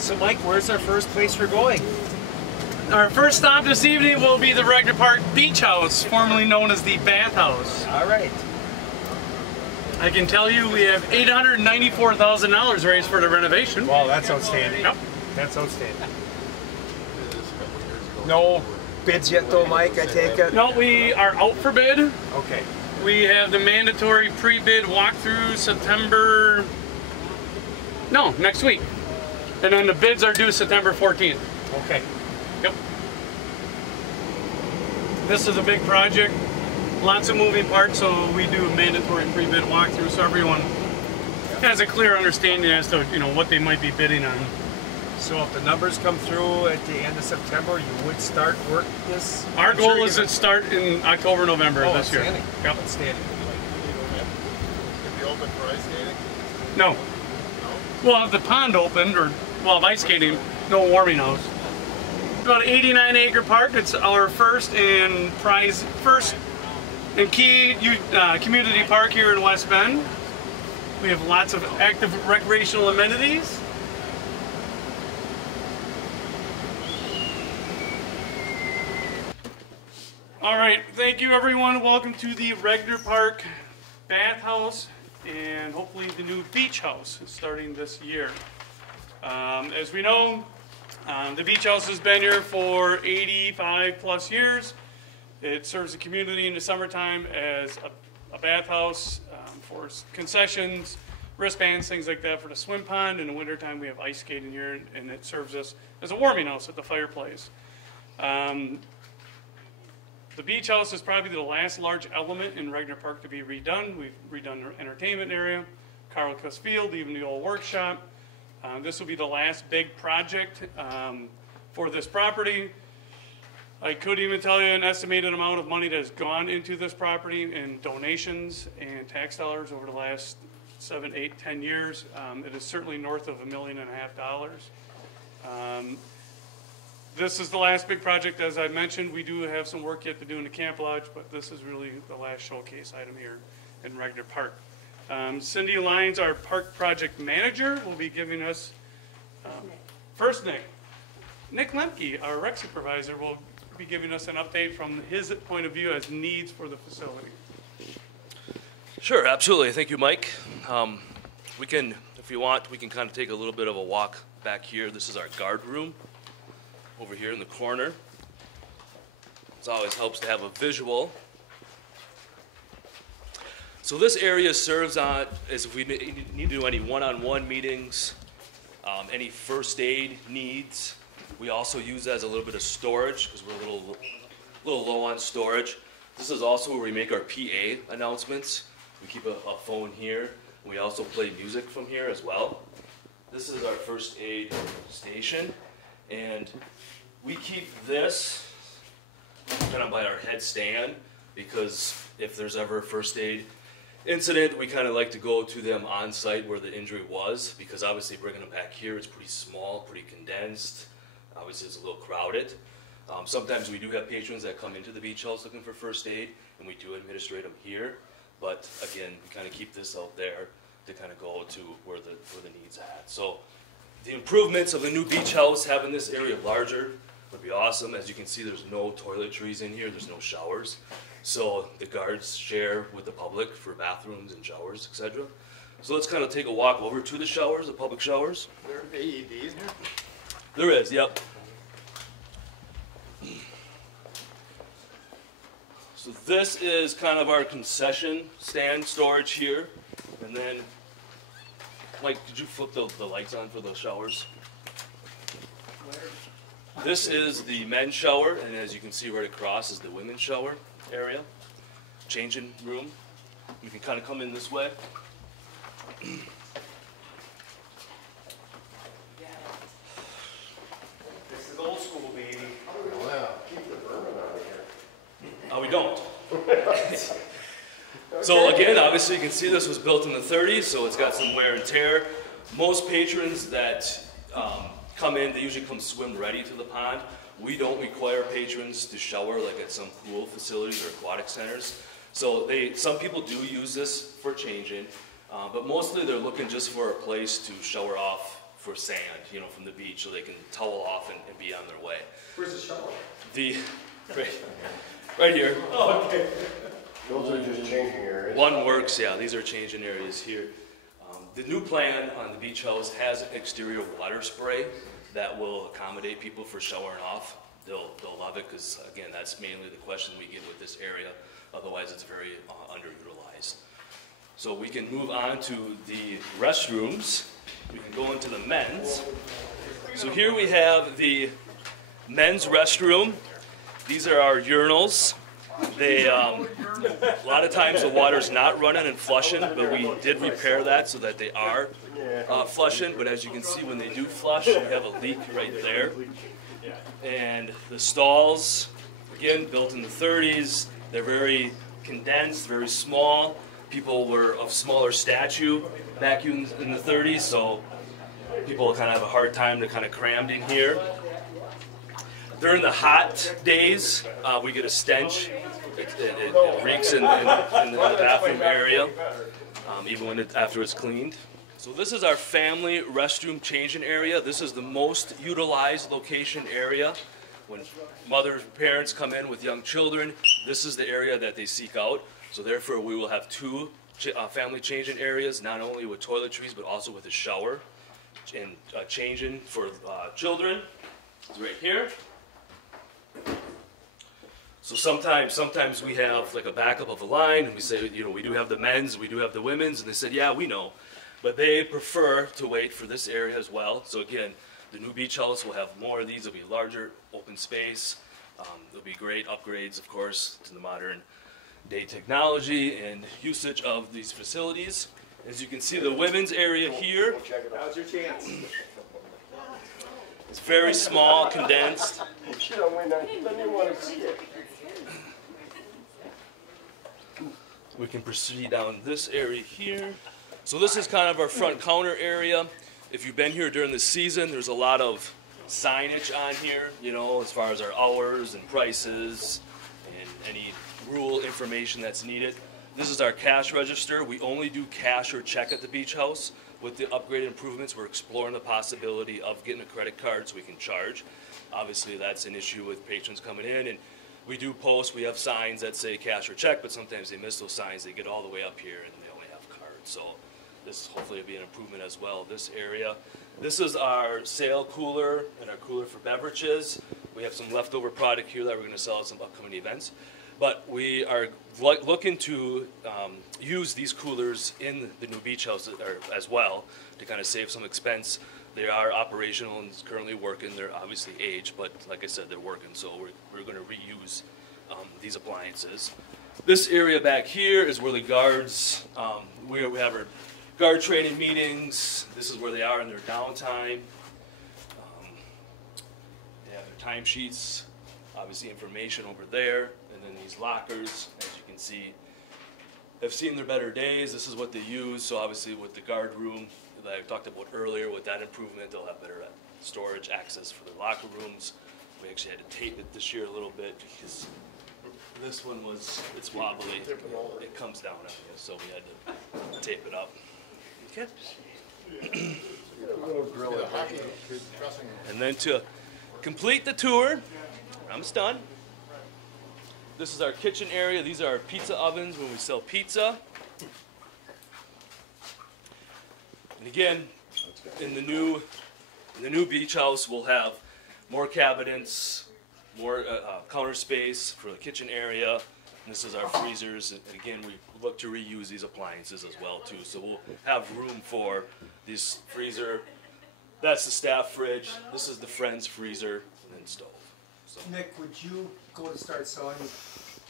So Mike, where's our first place we're going? Our first stop this evening will be the Regner Park Beach House, formerly known as the Bath House. All right. I can tell you we have $894,000 raised for the renovation. Wow, that's outstanding. Yep. That's outstanding. No bids yet though, Mike, I take it? No, we are out for bid. Okay. We have the mandatory pre-bid walkthrough next week. And then the bids are due September 14th. Okay. Yep. This is a big project, lots of moving parts, so we do a mandatory pre-bid walkthrough so everyone has a clear understanding as to what they might be bidding on. So if the numbers come through at the end of September, you would start work this? Our goal is to start in October, November this year. Yep. Outstanding. Is it open for ice skating? No. Well, if the pond opened, or if ice skating, no warming house. About an 89-acre park. It's our first and key community park here in West Bend. We have lots of active recreational amenities. All right, thank you everyone. Welcome to the Regner Park Bath House and hopefully the new beach house starting this year. As we know, the beach house has been here for 85 plus years. It serves the community in the summertime as a bathhouse for concessions, wristbands, things like that for the swim pond. In the wintertime we have ice skating here, and it serves us as a warming house at the fireplace. The beach house is probably the last large element in Regner Park to be redone. We've redone the entertainment area, Carl Cuss Field, even the old workshop. This will be the last big project for this property. I could even tell you an estimated amount of money that has gone into this property in donations and tax dollars over the last 7, 8, 10 years. It is certainly north of $1.5 million. This is the last big project. As I mentioned, we do have some work yet to do in the Camp Lodge, but this is really the last showcase item here in Regner Park. Cindy Lyons, our park project manager, will be giving us, first Nick Lemke, our rec supervisor, will be giving us an update from his point of view as needs for the facility. Sure, absolutely. Thank you, Mike. We can, if you want, we can kind of take a little bit of a walk back here. This is our guard room over here in the corner. It always helps to have a visual. So this area serves on, as if we need to do any one-on-one meetings, any first aid needs. We also use that as a little bit of storage because we're a little low on storage. This is also where we make our PA announcements. We keep a phone here. We also play music from here as well. This is our first aid station, and we keep this kind of by our headstand because if there's ever a first aid incident, we kind of like to go to them on site where the injury was, because obviously bringing them back here, it's pretty small, pretty condensed. Obviously it's a little crowded. Sometimes we do have patrons that come into the beach house looking for first aid, and we do administrate them here. But again, we kind of keep this out there to kind of go to where the needs are at. So the improvements of the new beach house, having this area larger, would be awesome. As you can see, there's no toiletries in here, there's no showers. So the guards share with the public for bathrooms and showers, etc. So let's kind of take a walk over to the showers, the public showers. There are AEDs here? There is, yep. So this is kind of our concession stand storage here. And then, Mike, could you flip the lights on for the showers? This is the men's shower, and as you can see right across is the women's shower area, changing room. You can kind of come in this way. This is old school, baby. Wow, keep the vermin out of here. We don't. So again, obviously you can see this was built in the 30s, so it's got some wear and tear. Most patrons that come in, they usually come swim ready to the pond. We don't require patrons to shower like at some pool facilities or aquatic centers. So some people do use this for changing, but mostly they're looking just for a place to shower off for sand, you know, from the beach, so they can towel off and be on their way. Where's the shower? Right here. Oh, okay. Those are just changing areas. One works, yeah, these are changing areas here. The new plan on the beach house has an exterior water spray that will accommodate people for showering off. They'll love it because, again, that's mainly the question we get with this area. Otherwise, it's very underutilized. So we can move on to the restrooms. We can go into the men's. So here we have the men's restroom. These are our urinals. They, a lot of times the water's not running and flushing, but we did repair that so that they are flushing. But as you can see, when they do flush, we have a leak right there. And the stalls, again, built in the 30s. They're very condensed, very small. People were of smaller stature back in the 30s, so people kind of have a hard time to kind of crammed in here. During the hot days, we get a stench. It reeks in the bathroom area, even when after it's cleaned. So this is our family restroom changing area. This is the most utilized location area. When mothers, parents come in with young children, this is the area that they seek out. So therefore, we will have two family changing areas, not only with toiletries, but also with a shower and changing for children. It's right here. So sometimes we have like a backup of a line, and we say, you know, we do have the men's, we do have the women's, and they said, yeah, we know. But they prefer to wait for this area as well. So again, the new beach house will have more of these. It'll be larger, open space. There'll be great upgrades, of course, to the modern day technology and usage of these facilities. As you can see, the women's area here. Now's your chance. It's very small, condensed. Shit, I'm waiting on you. Doesn't even want to see it. We can proceed down this area here. So this is kind of our front counter area. If you've been here during the season, there's a lot of signage on here, you know, as far as our hours and prices and any rule information that's needed. This is our cash register. We only do cash or check at the beach house. With the upgraded improvements, we're exploring the possibility of getting a credit card so we can charge. Obviously, that's an issue with patrons coming in, and we do post, we have signs that say cash or check, but sometimes they miss those signs. They get all the way up here and they only have cards. So this hopefully will be an improvement as well, this area. This is our sale cooler and our cooler for beverages. We have some leftover product here that we're going to sell at some upcoming events. But we are looking to use these coolers in the new beach house as well to kind of save some expense. They are operational and currently working. They're obviously aged, but like I said, they're working. So we're going to reuse these appliances. This area back here is where the guards, we have our guard training meetings. This is where they are in their downtime. They have their timesheets, obviously information over there. And then these lockers, as you can see, have seen their better days. This is what they use. So obviously with the guard room that I talked about earlier, with that improvement, they'll have better storage access for their locker rooms. We actually had to tape it this year a little bit because this one it's wobbly. It comes down on you, so we had to tape it up. Okay. And then to complete the tour, I'm done. This is our kitchen area. These are our pizza ovens when we sell pizza. And again, in the new beach house, we'll have more cabinets, more counter space for the kitchen area. And this is our freezers. And again, we look to reuse these appliances as well too. So we'll have room for this freezer. That's the staff fridge. This is the Friends freezer and then stove. So. Nick, would you go to start selling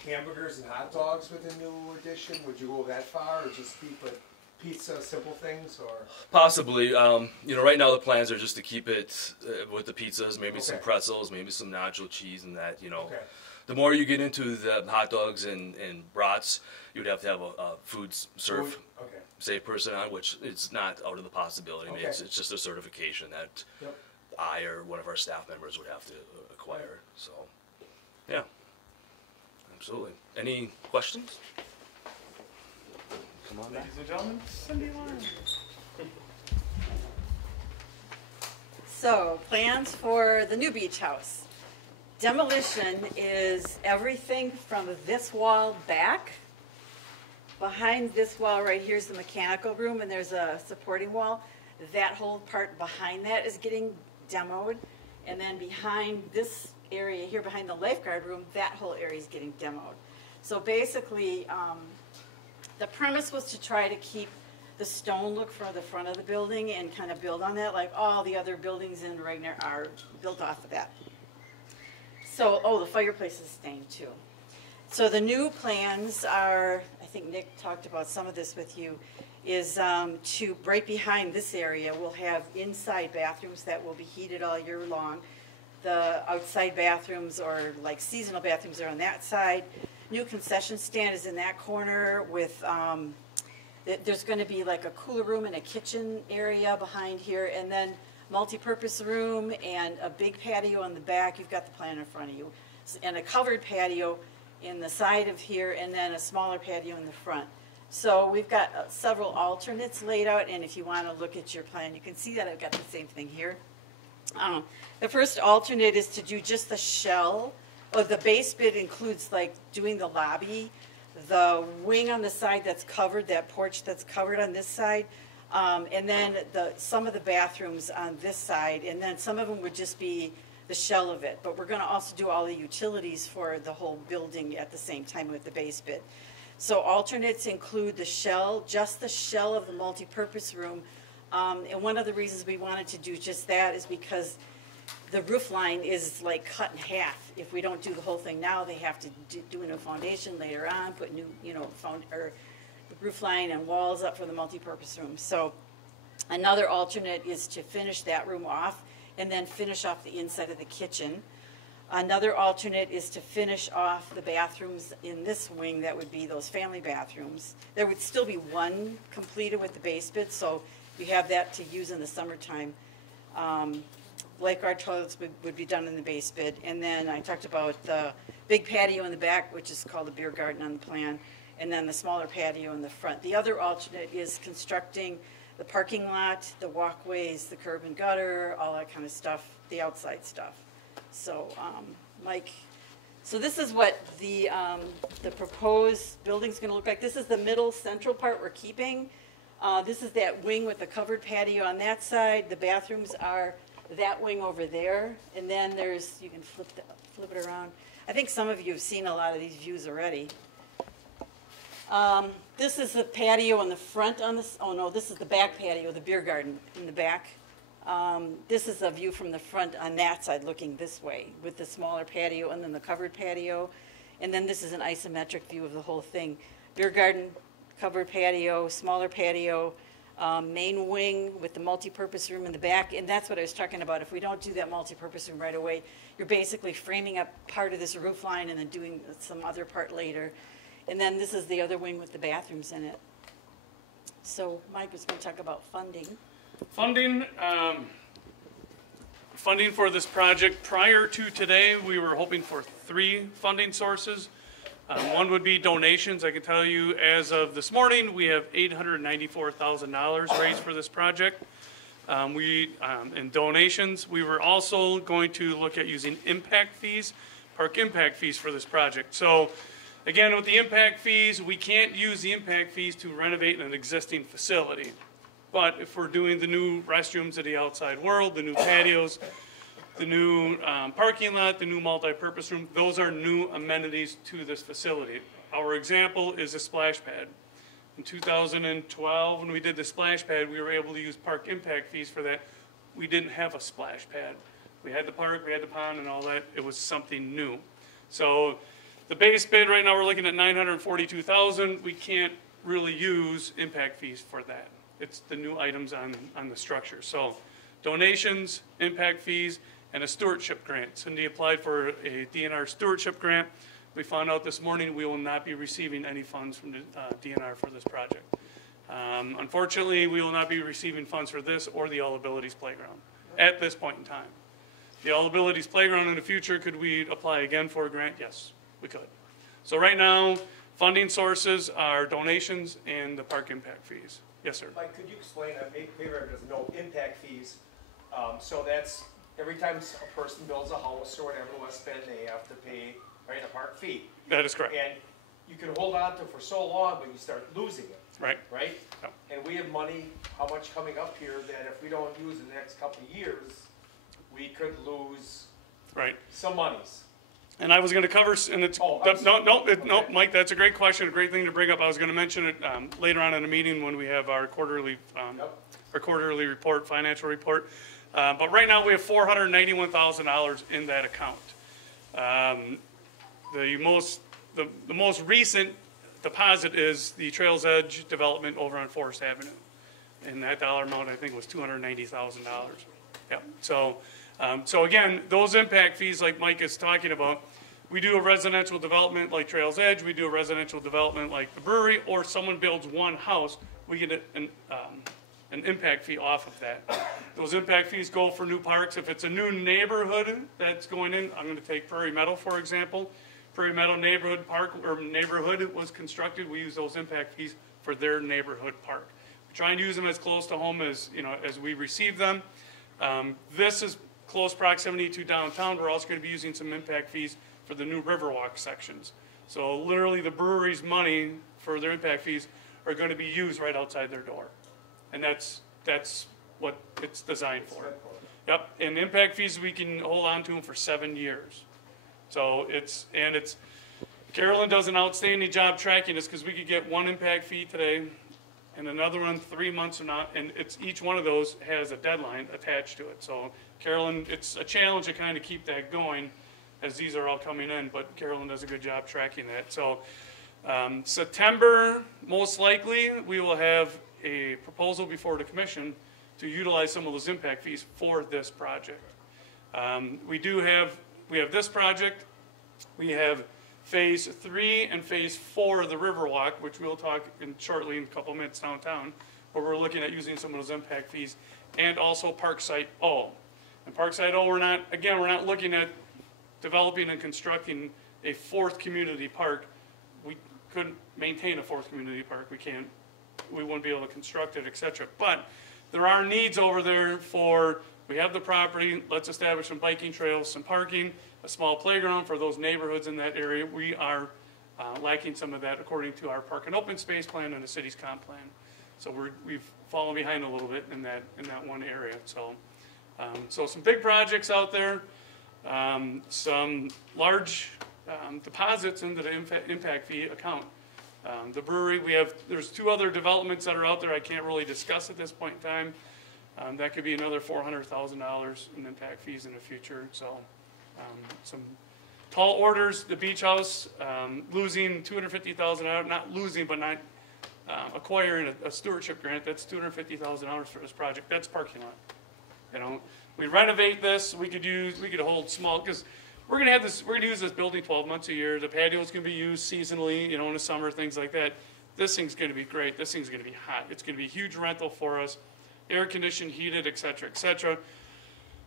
hamburgers and hot dogs with a new addition? Would you go that far, or just keep it pizza, simple things, or? Possibly. You know, right now the plans are just to keep it with the pizzas, maybe some pretzels, maybe some nacho cheese and that, you know. Okay. The more you get into the hot dogs and brats, you'd have to have a food serve safe person on, which it's not out of the possibility. I mean, it's just a certification that I or one of our staff members would have to acquire. So, yeah, absolutely. Any questions? Come on. Ladies and gentlemen, Cindy Lawrence. So, plans for the new beach house. Demolition is everything from this wall back. Behind this wall right here is the mechanical room, and there's a supporting wall. That whole part behind that is getting demoed. And then behind this area here, behind the lifeguard room, that whole area is getting demoed. So basically, the premise was to try to keep the stone look for the front of the building and kind of build on that, like all the other buildings in Regner are built off of that. So, oh, the fireplace is stained too. So the new plans are, I think Nick talked about some of this with you, is to right behind this area, we'll have inside bathrooms that will be heated all year long. The outside bathrooms or like seasonal bathrooms are on that side. New concession stand is in that corner with, there's going to be like a cooler room and a kitchen area behind here, and then multi-purpose room and a big patio in the back. You've got the plan in front of you. And a covered patio in the side of here, and then a smaller patio in the front. So we've got several alternates laid out, and if you want to look at your plan, you can see that I've got the same thing here. The first alternate is to do just the shell. Oh, the base bid includes like doing the lobby, the wing on the side that's covered, that porch that's covered on this side, and then some of the bathrooms on this side, and then some of them would just be the shell of it. But we're going to also do all the utilities for the whole building at the same time with the base bid. So alternates include the shell, just the shell of the multi-purpose room. And one of the reasons we wanted to do just that is because the roof line is like cut in half. If we don't do the whole thing now, they have to do a new foundation later on, put new, roof line and walls up for the multi-purpose room. So another alternate is to finish that room off and then finish off the inside of the kitchen. Another alternate is to finish off the bathrooms in this wing. That would be those family bathrooms. There would still be one completed with the base bid, so you have that to use in the summertime. Lifeguard toilets would be done in the base bid. And then I talked about the big patio in the back, which is called the beer garden on the plan, and then the smaller patio in the front. The other alternate is constructing the parking lot, the walkways, the curb and gutter, all that kind of stuff, the outside stuff. So, Mike, so this is what the proposed building's going to look like. This is the middle central part we're keeping. This is that wing with the covered patio on that side. The bathrooms are that wing over there, and then there's, you can flip it around. I think some of you have seen a lot of these views already. This is the patio in the front on this. Oh no, this is the back patio, the beer garden in the back. This is a view from the front on that side looking this way with the smaller patio and then the covered patio. And then this is an isometric view of the whole thing. Beer garden, covered patio, smaller patio, main wing with the multi-purpose room in the back. And that's what I was talking about. If we don't do that multi-purpose room right away, you're basically framing up part of this roof line and then doing some other part later. And then this is the other wing with the bathrooms in it. So Mike was going to talk about funding. Funding for this project prior to today, we were hoping for 3 funding sources. One would be donations. I can tell you as of this morning, we have $894,000 raised for this project. In donations, we were also going to look at using impact fees, park impact fees for this project. So again, with the impact fees, we can't use the impact fees to renovate an existing facility. But if we're doing the new restrooms at the outside world, the new patios, the new parking lot, the new multi-purpose room, those are new amenities to this facility. Our example is a splash pad. In 2012, when we did the splash pad, we were able to use park impact fees for that. We didn't have a splash pad. We had the park, we had the pond and all that. It was something new. So the base bid right now, we're looking at $942,000. We can't really use impact fees for that. It's the new items on the structure. So donations, impact fees, and a stewardship grant. Cindy applied for a DNR stewardship grant. We found out this morning we will not be receiving any funds from the DNR for this project. Unfortunately, we will not be receiving funds for this or the All Abilities Playground at this point in time. The All Abilities Playground in the future, could we apply again for a grant? Yes, we could. So right now, funding sources are donations and the park impact fees. Yes, sir. Mike, could you explain, maybe everyone doesn't know, impact fees So that's, every time a person builds a house or whatever in West Bend, they have to pay, right, a park fee. That is correct. And you can hold on to it for so long, but you start losing it, Right. right? Yep. And we have money, how much coming up here, that if we don't use in the next couple of years, we could lose Right. some monies. And I was going to cover, and it's, Oh, no, okay. Mike, that's a great question, a great thing to bring up. I was going to mention it later on in the meeting when we have our quarterly report, financial report. But right now, we have $491,000 in that account. The most recent deposit is the Trails Edge development over on Forest Avenue. And that dollar amount, I think, was $290,000. Yep. So again, those impact fees like Mike is talking about, we do a residential development like Trails Edge, we do a residential development like the brewery, or someone builds one house, we get an impact fee off of that. Those impact fees go for new parks. If it's a new neighborhood that's going in, I'm going to take Prairie Meadow, for example. Prairie Meadow neighborhood park or neighborhood was constructed, we use those impact fees for their neighborhood park. We try and use them as close to home as, as we receive them. This is close proximity to downtown. We're also going to be using some impact fees for the new Riverwalk sections. So literally the brewery's money for their impact fees are going to be used right outside their door. And that's what it's designed for. Yep, and impact fees, we can hold on to them for 7 years. So Carolyn does an outstanding job tracking this because we could get one impact fee today and another one 3 months from now, and each one of those has a deadline attached to it. So Carolyn, it's a challenge to kind of keep that going as these are all coming in, but Carolyn does a good job tracking that. So September, most likely, we will have a proposal before the commission to utilize some of those impact fees for this project. We have this project, we have Phase 3 and Phase 4 of the Riverwalk, which we'll talk shortly in a couple minutes downtown, where we're looking at using some of those impact fees, and also Parkside O. And Parkside O, we're not looking at developing and constructing a fourth community park. We couldn't maintain a fourth community park. We wouldn't be able to construct it, et cetera. But there are needs over there we have the property, let's establish some biking trails, some parking, a small playground for those neighborhoods in that area. We are lacking some of that according to our park and open space plan and the city's comp plan. So we've fallen behind a little bit in that one area. So some big projects out there, some large deposits into the impact fee account. The brewery, there's 2 other developments that are out there I can't really discuss at this point in time. That could be another $400,000 in impact fees in the future. So some tall orders, the beach house, losing $250,000, not losing, but not acquiring a stewardship grant. That's $250,000 for this project. That's parking lot. We renovate this, we could hold small, because we're gonna use this building 12 months a year. The patio's gonna be used seasonally, in the summer, things like that. This thing's gonna be great. This thing's gonna be hot. It's gonna be a huge rental for us, air conditioned, heated, et cetera, et cetera.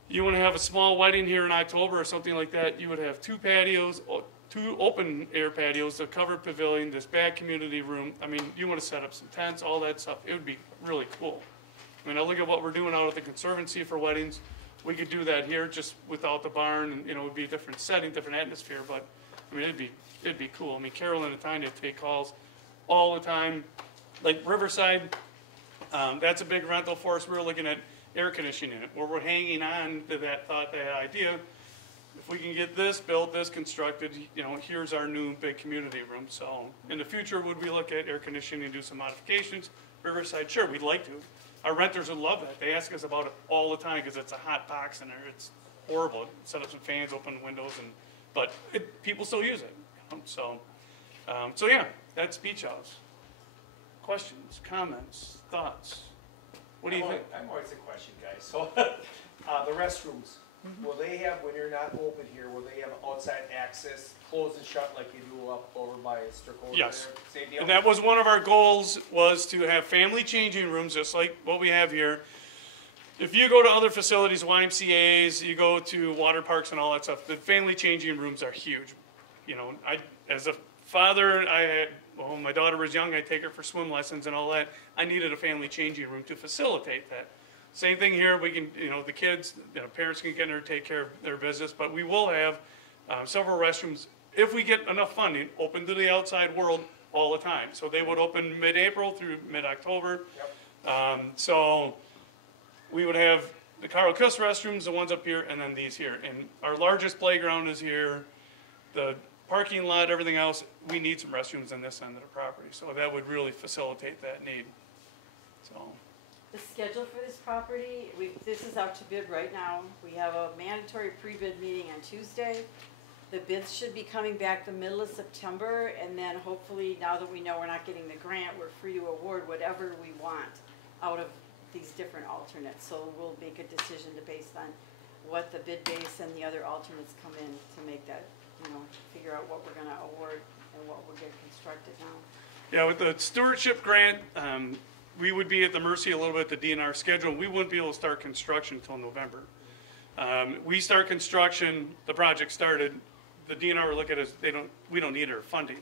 You wanna have a small wedding here in October or something like that, you would have 2 patios, 2 open air patios, a covered pavilion, this back community room. I mean, you wanna set up some tents, all that stuff. It would be really cool. I look at what we're doing out at the Conservancy for weddings. We could do that here just without the barn, and it would be a different setting, different atmosphere, but it'd be cool. Carolyn and Tanya take calls all the time. Like Riverside, that's a big rental for us. We're looking at air conditioning it, where we're hanging on to that thought, that idea. If we can get this built, this constructed, here's our new big community room. So in the future, would we look at air conditioning and do some modifications? Riverside, sure, we'd like to. Our renters would love that. They ask us about it all the time because it's a hot box in there. It's horrible. Set up some fans, open windows, but people still use it. So yeah, that's Beach House. Questions, comments, thoughts? What do you think? I'm always a question, guys. So the restrooms, will they have, when you're not open here, will they have outside access, closed and shut like you do up over by Sterco? Yes. Same deal? And that was one of our goals, was to have family changing rooms, just like what we have here. If you go to other facilities, YMCA's, you go to water parks and all that stuff, the family changing rooms are huge. As a father, when my daughter was young, I'd take her for swim lessons and all that. I needed a family changing room to facilitate that. Same thing here, we can, the kids, parents can get in there and take care of their business, but we will have several restrooms, if we get enough funding, open to the outside world all the time. So they would open mid-April through mid-October. So we would have the Carl Kuss restrooms, the ones up here, and then these here. And our largest playground is here. The parking lot, everything else, we need some restrooms on this end of the property. So that would really facilitate that need. So, The schedule for this property, this is out to bid right now. We have a mandatory pre-bid meeting on Tuesday. The bids should be coming back the middle of September, and then hopefully, now that we know we're not getting the grant, we're free to award whatever we want out of these different alternates. So we'll make a decision based on what the bid base and the other alternates come in to make that, figure out what we're gonna award and what we'll get constructed now. yeah, with the stewardship grant, we would be at the mercy a little bit of the DNR schedule. We wouldn't be able to start construction until November. We start construction, the project started, the DNR would look at us, we don't need our funding.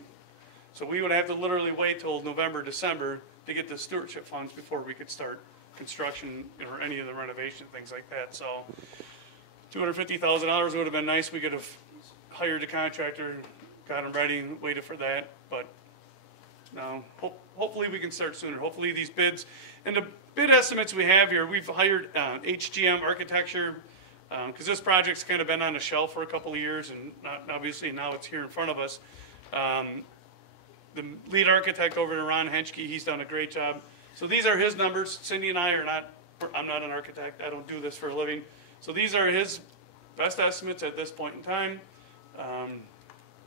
So we would have to literally wait till November, December to get the stewardship funds before we could start construction or any of the renovation, things like that. So $250,000 would have been nice. We could have hired a contractor, got them ready, and waited for that. But no, hopefully we can start sooner. Hopefully these bids, and the bid estimates we have here, we've hired HGM Architecture, because this project's kind of been on the shelf for a couple of years, and obviously now it's here in front of us. The lead architect over there, Ron Henschke, he's done a great job. So these are his numbers. Cindy and I are not, I'm not an architect. I don't do this for a living. So these are his best estimates at this point in time.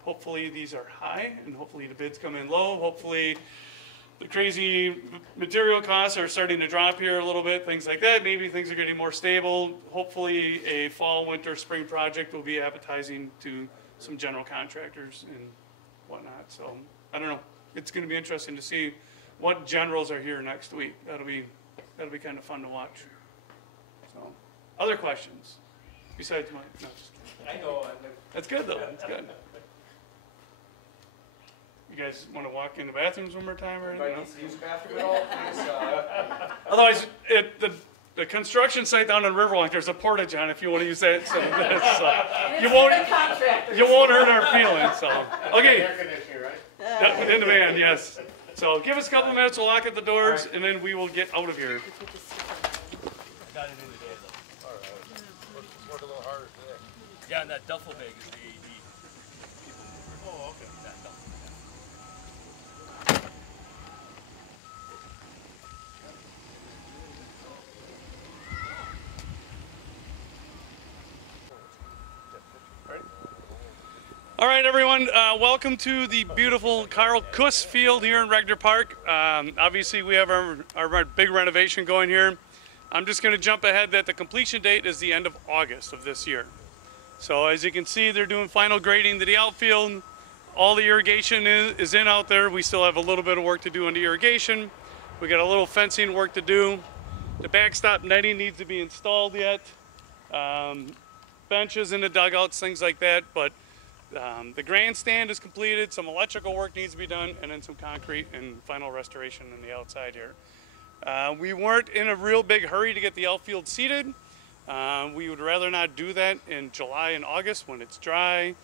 Hopefully these are high, and hopefully the bids come in low. Hopefully the crazy material costs are starting to drop here a little bit, things like that. Maybe things are getting more stable. Hopefully a fall, winter, spring project will be appetizing to some general contractors and whatnot. So I don't know. It's going to be interesting to see what generals are here next week. That'll be kind of fun to watch. So, other questions besides mine? No, just kidding. I know. That's good though. That's good. You guys want to walk in the bathrooms one more time or anything? Anybody needs to use the bathroom at all, please? Otherwise, the construction site down in Riverwalk, there's a portage on if you want to use that. So that's, you won't hurt our feelings. So okay. Air conditioning, right? In the van, yes. So give us a couple minutes, we'll lock at the doors, and then we will get out of here. Got it in the day though. All right. Work a little harder today. Yeah, and that duffel bag is the AED. Oh, okay. That duffel. All right, everyone, welcome to the beautiful Carl Kuss Field here in Regner Park. Obviously, we have our big renovation going here. I'm just going to jump ahead that the completion date is the end of August of this year. So as you can see, they're doing final grading to the outfield. All the irrigation is in out there. We still have a little bit of work to do on the irrigation. We got a little fencing work to do. The backstop netting needs to be installed yet. Benches in the dugouts, things like that, but the grandstand is completed, some electrical work needs to be done, and then some concrete and final restoration on the outside here. We weren't in a real big hurry to get the outfield seeded. We would rather not do that in July and August when it's dry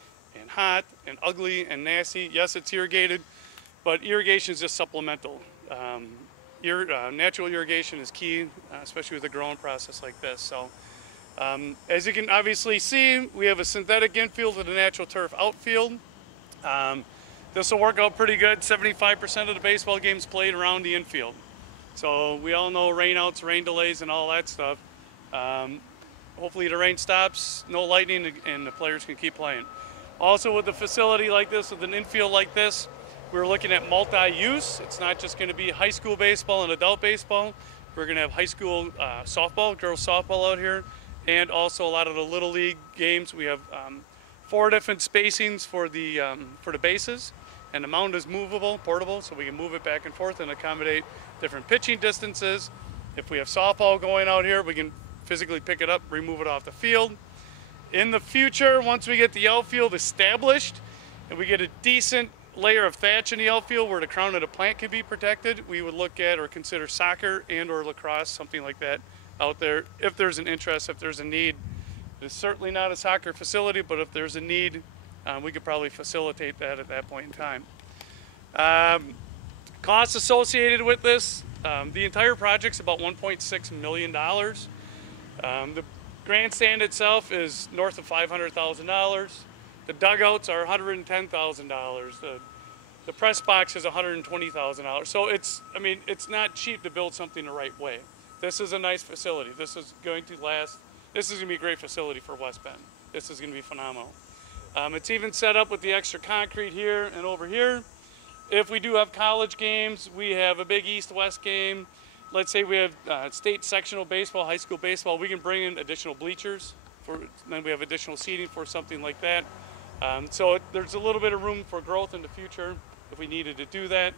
and hot and ugly and nasty. Yes, it's irrigated, but irrigation is just supplemental. Natural irrigation is key, especially with a growing process like this. So. As you can obviously see, we have a synthetic infield and a natural turf outfield. This will work out pretty good. 75% of the baseball games played around the infield. So we all know rainouts, rain delays, and all that stuff. Hopefully the rain stops, no lightning, and the players can keep playing. Also with a facility like this, with an infield like this, we're looking at multi-use. It's not just going to be high school baseball and adult baseball. We're going to have high school softball, girls softball out here. And also a lot of the Little League games. We have 4 different spacings for the bases, and the mound is movable, portable, so we can move it back and forth and accommodate different pitching distances. If we have softball going out here, we can physically pick it up, remove it off the field. In the future, once we get the outfield established and we get a decent layer of thatch in the outfield where the crown of the plant could be protected, we would look at or consider soccer and or lacrosse, something like that, out there if there's an interest, if there's a need. It's certainly not a soccer facility, but if there's a need, we could probably facilitate that at that point in time. Costs associated with this, the entire project's about $1.6 million. The grandstand itself is north of $500,000. The dugouts are $110,000. The press box is $120,000. So it's not cheap to build something the right way. This is a nice facility. This is going to last. This is going to be a great facility for West Bend. This is going to be phenomenal. It's even set up with the extra concrete here and over here. If we do have college games, we have a big East-West game. Let's say we have state sectional baseball, high school baseball, we can bring in additional bleachers. Then we have additional seating for something like that. So there's a little bit of room for growth in the future if we needed to do that.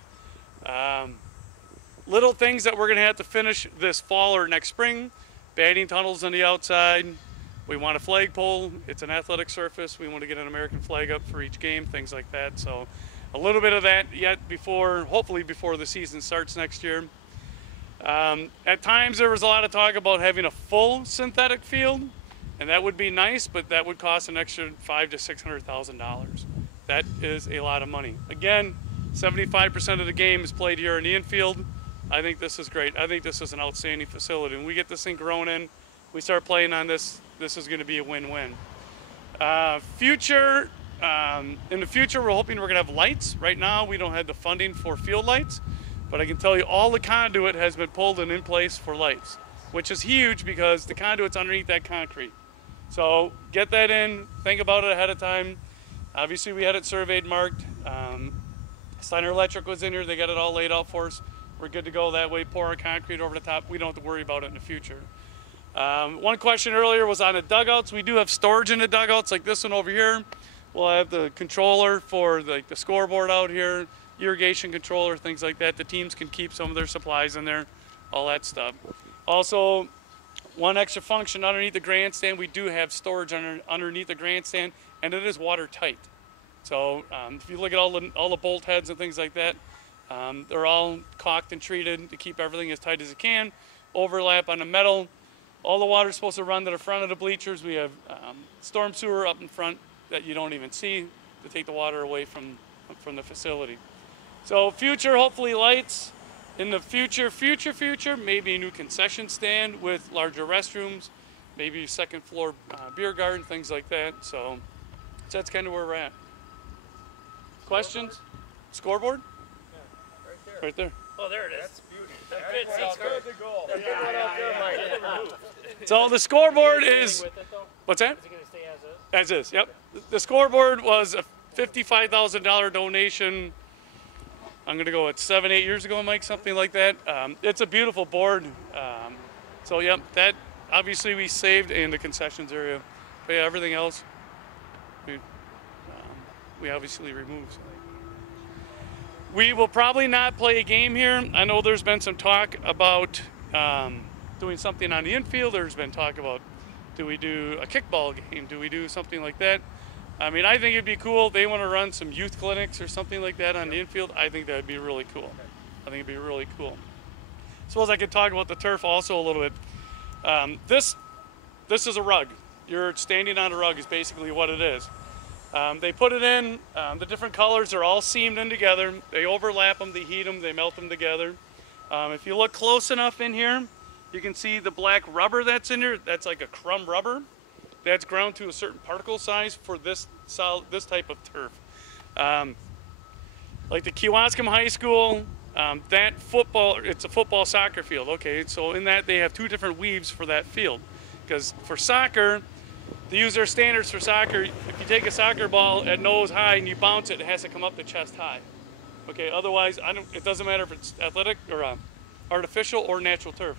Little things that we're going to have to finish this fall or next spring. Batting tunnels on the outside. We want a flagpole. It's an athletic surface. We want to get an American flag up for each game, things like that. So a little bit of that yet hopefully before the season starts next year. At times there was a lot of talk about having a full synthetic field, and that would be nice, but that would cost an extra $500,000 to $600,000. That is a lot of money. Again, 75% of the game is played here in the infield. I think this is great. I think this is an outstanding facility. When we get this thing grown in, we start playing on this, this is going to be a win-win. In the future, we're hoping we're going to have lights. Right now, we don't have the funding for field lights, but I can tell you all the conduit has been pulled and in place for lights, which is huge because the conduit's underneath that concrete. So get that in, think about it ahead of time. Obviously, we had it surveyed, marked. Steiner Electric was in here. They got it all laid out for us. We're good to go that way. Pour our concrete over the top. We don't have to worry about it in the future. One question earlier was on the dugouts. We do have storage in the dugouts, like this one over here. We'll have the controller for the scoreboard out here, irrigation controller, things like that. The teams can keep some of their supplies in there, all that stuff. Also, one extra function underneath the grandstand, we do have storage underneath the grandstand, and it is watertight. So if you look at all the bolt heads and things like that, they're all caulked and treated to keep everything as tight as it can. Overlap on the metal. All the water's supposed to run to the front of the bleachers. We have storm sewer up in front that you don't even see to take the water away from the facility. So future, hopefully lights. In the future, maybe a new concession stand with larger restrooms, maybe second floor beer garden, things like that. So that's kind of where we're at. Questions? Scoreboard? Right there. Oh, there it is. That's beauty. That's good to go. That's good right out there, Mike. So the scoreboard is, With it, though? what's that? Is it going to stay as is? As is, yep. The scoreboard was a $55,000 donation. I'm going to go at 7-8 years ago, Mike, something like that. It's a beautiful board. So, yep, that obviously we saved in the concessions area. But yeah, everything else, we obviously removed. We will probably not play a game here. I know there's been some talk about doing something on the infield. There's been talk about, do we do a kickball game? Do we do something like that? I mean, I think it'd be cool. They want to run some youth clinics or something like that on the infield. I think that'd be really cool. I think it'd be really cool. Suppose I could talk about the turf also a little bit. This is a rug. You're standing on a rug is basically what it is. They put it in, the different colors are all seamed in together. They overlap them, they heat them, they melt them together. If you look close enough in here, you can see the black rubber that's in here. That's like a crumb rubber. That's ground to a certain particle size for this type of turf. Like the Kewaskum High School, it's a football soccer field. Okay, so in that they have two different weaves for that field. Because for soccer, they use their standards for soccer. If you take a soccer ball at nose high and you bounce it, it has to come up to chest high. Okay, otherwise, it doesn't matter if it's athletic or artificial or natural turf.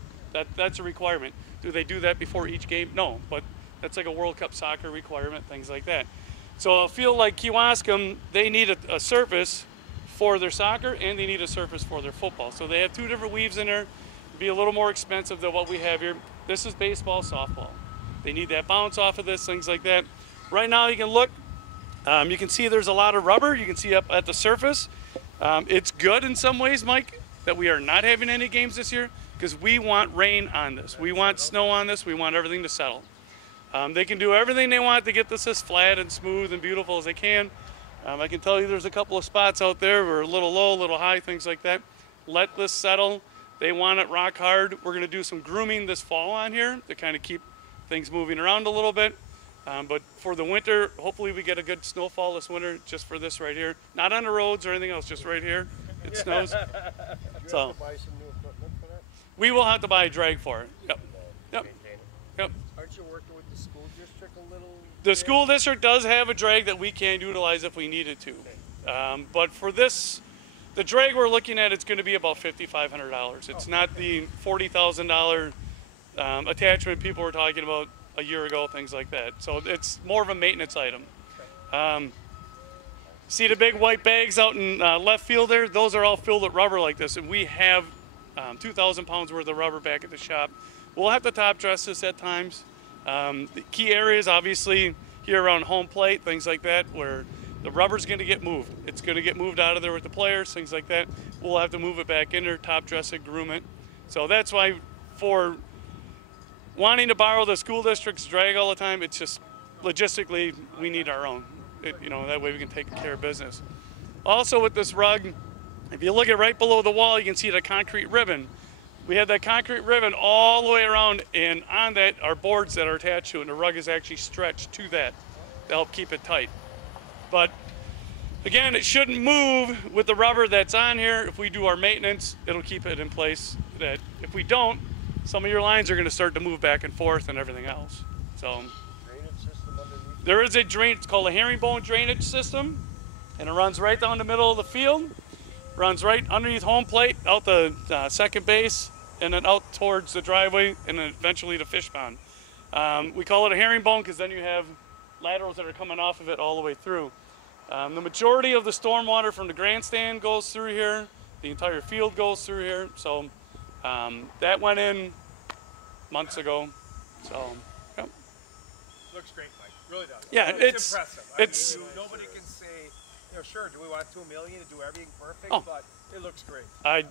That's a requirement. Do they do that before each game? No, but that's like a World Cup soccer requirement, things like that. So a field like Kewaskum, they need a surface for their soccer and they need a surface for their football. So they have two different weaves in there. It'd be a little more expensive than what we have here. This is baseball, softball. They need that bounce off of this, things like that. Right now you can look, you can see there's a lot of rubber. You can see up at the surface. It's good in some ways, Mike, that we are not having any games this year because we want rain on this. We want snow on this. We want everything to settle. They can do everything they want to get this as flat and smooth and beautiful as they can. I can tell you there's a couple of spots out there where a little low, a little high, things like that. Let this settle. They want it rock hard. We're going to do some grooming this fall on here to kind of keep things moving around a little bit. But for the winter, hopefully we get a good snowfall this winter just for this right here. Not on the roads or anything else, just right here. It snows. Do you have to buy some new equipment for that? We will have to buy a drag for it. Yep. Yep. Maintain it? Yep. Aren't you working with the school district a little? The school district does have a drag that we can utilize if we needed to. But for this, the drag we're looking at, it's going to be about $5,500. It's not the $40,000 attachment people were talking about a year ago, things like that. So it's more of a maintenance item. See the big white bags out in left field there? Those are all filled with rubber like this, and we have 2,000 pounds worth of rubber back at the shop. We'll have to top dress this at times. The key areas, obviously, here around home plate, things like that, where the rubber's going to get moved. It's going to get moved out of there with the players, things like that. We'll have to move it back in there, top dress it, groom it. So that's why for wanting to borrow the school district's drag all the time, it's just logistically, we need our own. That way we can take care of business. Also with this rug, if you look at right below the wall, you can see the concrete ribbon. We have that concrete ribbon all the way around, and on that are boards that are attached to it, and the rug is actually stretched to that to help keep it tight. But again, it shouldn't move with the rubber that's on here. If we do our maintenance, it'll keep it in place. That if we don't, some of your lines are going to start to move back and forth and everything else. So Drainage system underneath? there is a drain, it's called a herringbone drainage system, and it runs right down the middle of the field, runs right underneath home plate, out the second base, and then out towards the driveway, and then eventually the fish pond. We call it a herringbone because then you have laterals that are coming off of it all the way through. The majority of the stormwater from the grandstand goes through here. The entire field goes through here. So that went in months ago. So, yep. Looks great, Mike. Really does. Yeah, it's impressive. it's- Nobody can say, sure, do we want $2 million to do everything perfect? Oh. But it looks great. I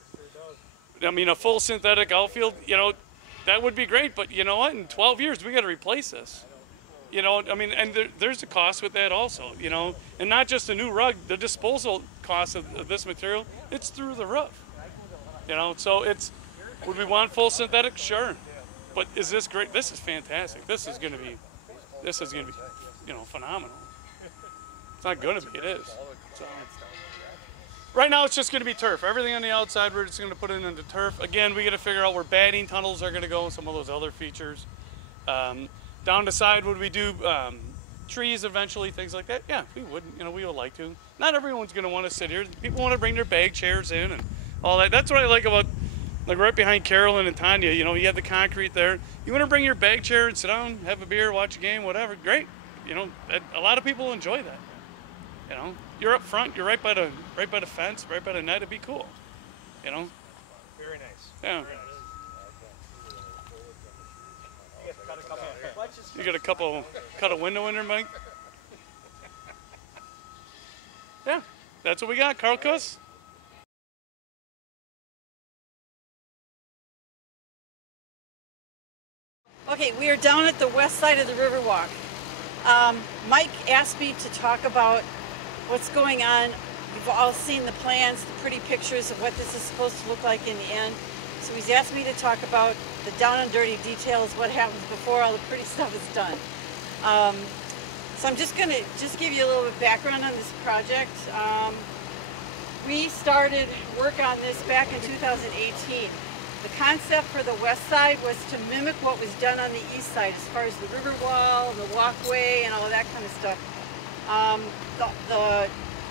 mean, a full synthetic outfield, that would be great. But you know what? In 12 years, we got to replace this. And there's a cost with that also, and not just a new rug, the disposal cost of this material, it's through the roof, so would we want full synthetic? Sure. But is this great? This is fantastic. This is going to be, phenomenal. It's not going to be, it is. So, right now it's just going to be turf. Everything on the outside, we're just going to put it into turf. Again, we got to figure out where batting tunnels are going to go and some of those other features. Down the side, would we do trees eventually, things like that? Yeah, we would. We would like to. Not everyone's going to want to sit here. People want to bring their bag chairs in and all that. That's what I like about, right behind Carolyn and Tanya. You have the concrete there. You want to bring your bag chair and sit down, have a beer, watch a game, whatever. Great. A lot of people enjoy that. You're up front. You're right by the fence, right by the net. It'd be cool. Very nice. Yeah. Very nice. You got cut a window in there, Mike? Yeah, that's what we got, Carl Kuss. Okay, we are down at the west side of the Riverwalk. Mike asked me to talk about what's going on. You've all seen the plans, the pretty pictures of what this is supposed to look like in the end. So he's asked me to talk about the down and dirty details, what happens before all the pretty stuff is done. So I'm just gonna give you a little bit of background on this project. We started work on this back in 2018. The concept for the west side was to mimic what was done on the east side as far as the river wall, the walkway, and all of that kind of stuff.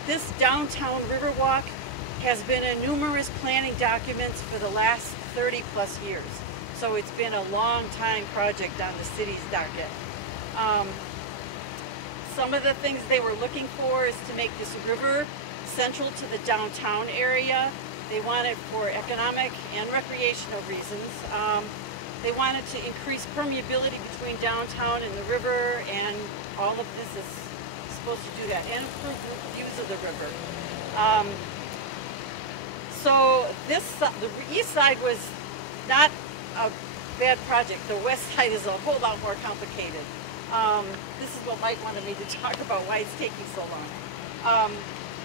This downtown Riverwalk has been in numerous planning documents for the last 30 plus years. So it's been a long time project on the city's docket. Some of the things they were looking for is to make this river central to the downtown area. They want it for economic and recreational reasons. They wanted to increase permeability between downtown and the river, and all of this is supposed to do that, and improve views of the river. So the east side was not a bad project. The west side is a whole lot more complicated. This is what Mike wanted me to talk about, why it's taking so long.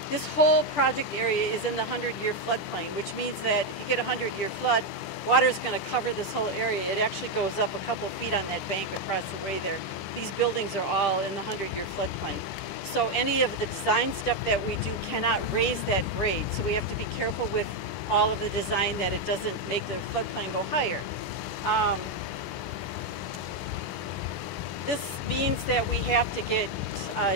This whole project area is in the 100-year floodplain, which means that you get a 100-year flood, water is going to cover this whole area. It actually goes up a couple feet on that bank across the way there. These buildings are all in the 100-year floodplain. So any of the design stuff that we do cannot raise that grade. So we have to be careful with all of the design that it doesn't make the floodplain go higher. This means that we have to get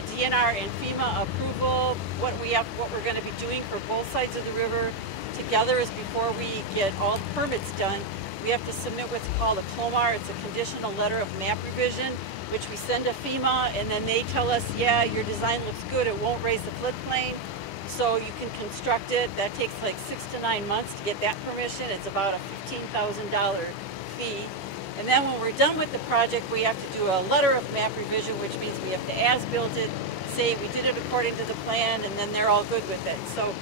DNR and FEMA approval. What we're going to be doing for both sides of the river together is before we get all permits done, we have to submit what's called a CLOMAR. It's a conditional letter of map revision, which we send to FEMA, and then they tell us, yeah, your design looks good, it won't raise the floodplain, so you can construct it. That takes like 6 to 9 months to get that permission. It's about a $15,000 fee. And then when we're done with the project, we have to do a letter of map revision, which means we have to as-build it, say we did it according to the plan, and then they're all good with it. So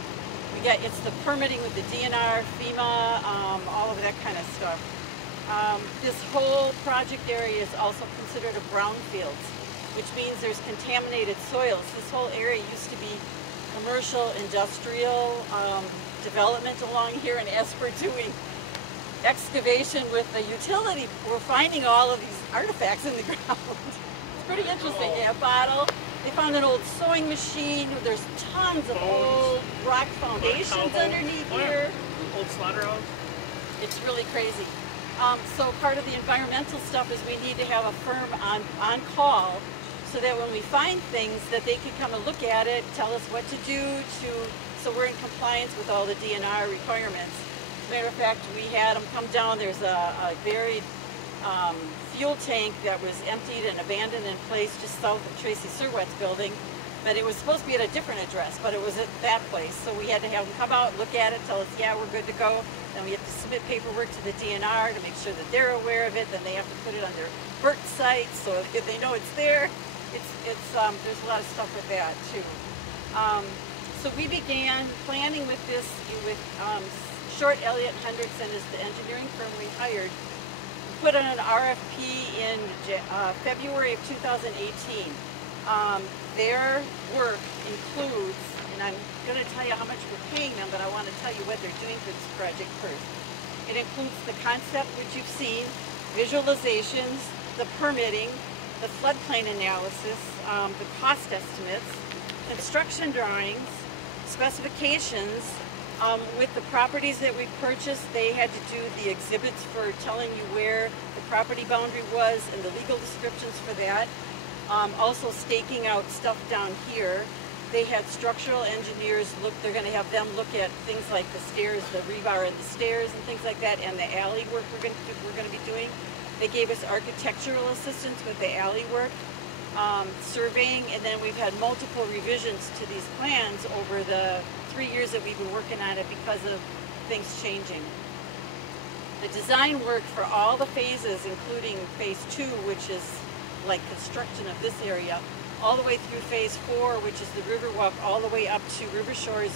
it's the permitting with the DNR, FEMA, all of that kind of stuff. This whole project area is also considered a brownfields, which means there's contaminated soils. This whole area used to be commercial, industrial development along here, and as we're doing excavation with the utility, we're finding all of these artifacts in the ground. It's pretty interesting. Yeah, a bottle. They found an old sewing machine. There's tons of old rock foundations underneath here. Old slaughterhouse. It's really crazy. So part of the environmental stuff is we need to have a firm on call so that when we find things that they can come and look at it, tell us what to do so we're in compliance with all the DNR requirements. As a matter of fact, we had them come down. There's a buried fuel tank that was emptied and abandoned in place just south of Tracy Surwett's building. But it was supposed to be at a different address, but it was at that place. So we had to have them come out, look at it, tell us, yeah, we're good to go. Then we have to submit paperwork to the DNR to make sure that they're aware of it. Then they have to put it on their BERT site so if they know it's there. There's a lot of stuff with that too. So we began planning with this with Short Elliott Hendrickson is the engineering firm we hired. We put on an RFP in February of 2018. Their work includes, and I'm going to tell you how much we're paying them, but I want to tell you what they're doing for this project first. It includes the concept, which you've seen, visualizations, the permitting, the floodplain analysis, the cost estimates, construction drawings, specifications. With the properties that we purchased, they had to do the exhibits for telling you where the property boundary was and the legal descriptions for that. Also staking out stuff down here. They had structural engineers they're going to have them look at things like the stairs, the rebar in the stairs and things like that, and the alley work we're going to be doing. They gave us architectural assistance with the alley work, surveying, and then we've had multiple revisions to these plans over the 3 years that we've been working on it because of things changing. The design work for all the phases, including phase 2, which is like construction of this area, all the way through phase 4, which is the Riverwalk, all the way up to River Shores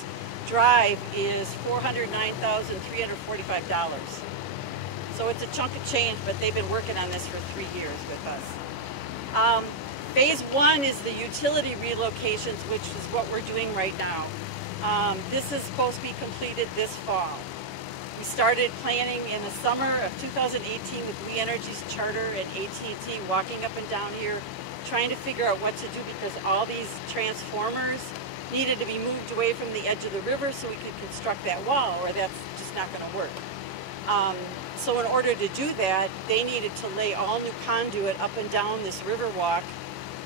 Drive, is $409,345. So it's a chunk of change, but they've been working on this for 3 years with us. Phase 1 is the utility relocations, which is what we're doing right now. This is supposed to be completed this fall. We started planning in the summer of 2018 with We Energy's charter and AT&T, walking up and down here, trying to figure out what to do because all these transformers needed to be moved away from the edge of the river so we could construct that wall, or that's just not going to work. So in order to do that, they needed to lay all new conduit up and down this river walk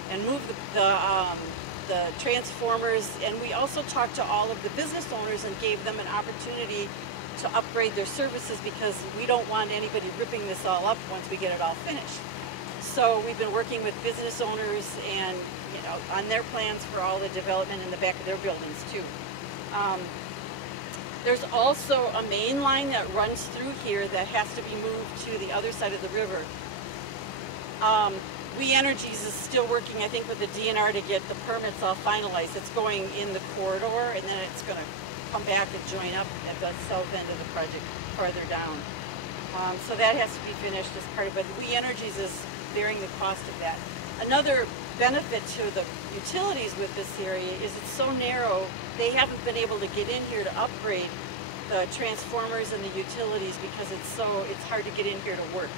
and move the transformers. And we also talked to all of the business owners and gave them an opportunity to upgrade their services because we don't want anybody ripping this all up once we get it all finished. So we've been working with business owners and on their plans for all the development in the back of their buildings too. There's also a main line that runs through here that has to be moved to the other side of the river. We Energies is still working, I think, with the DNR to get the permits all finalized. It's going in the corridor, and then it's going to come back and join up at the south end of the project farther down. So that has to be finished as part of it. We Energies is bearing the cost of that. Another benefit to the utilities with this area is it's so narrow, they haven't been able to get in here to upgrade the transformers and the utilities because it's hard to get in here to work.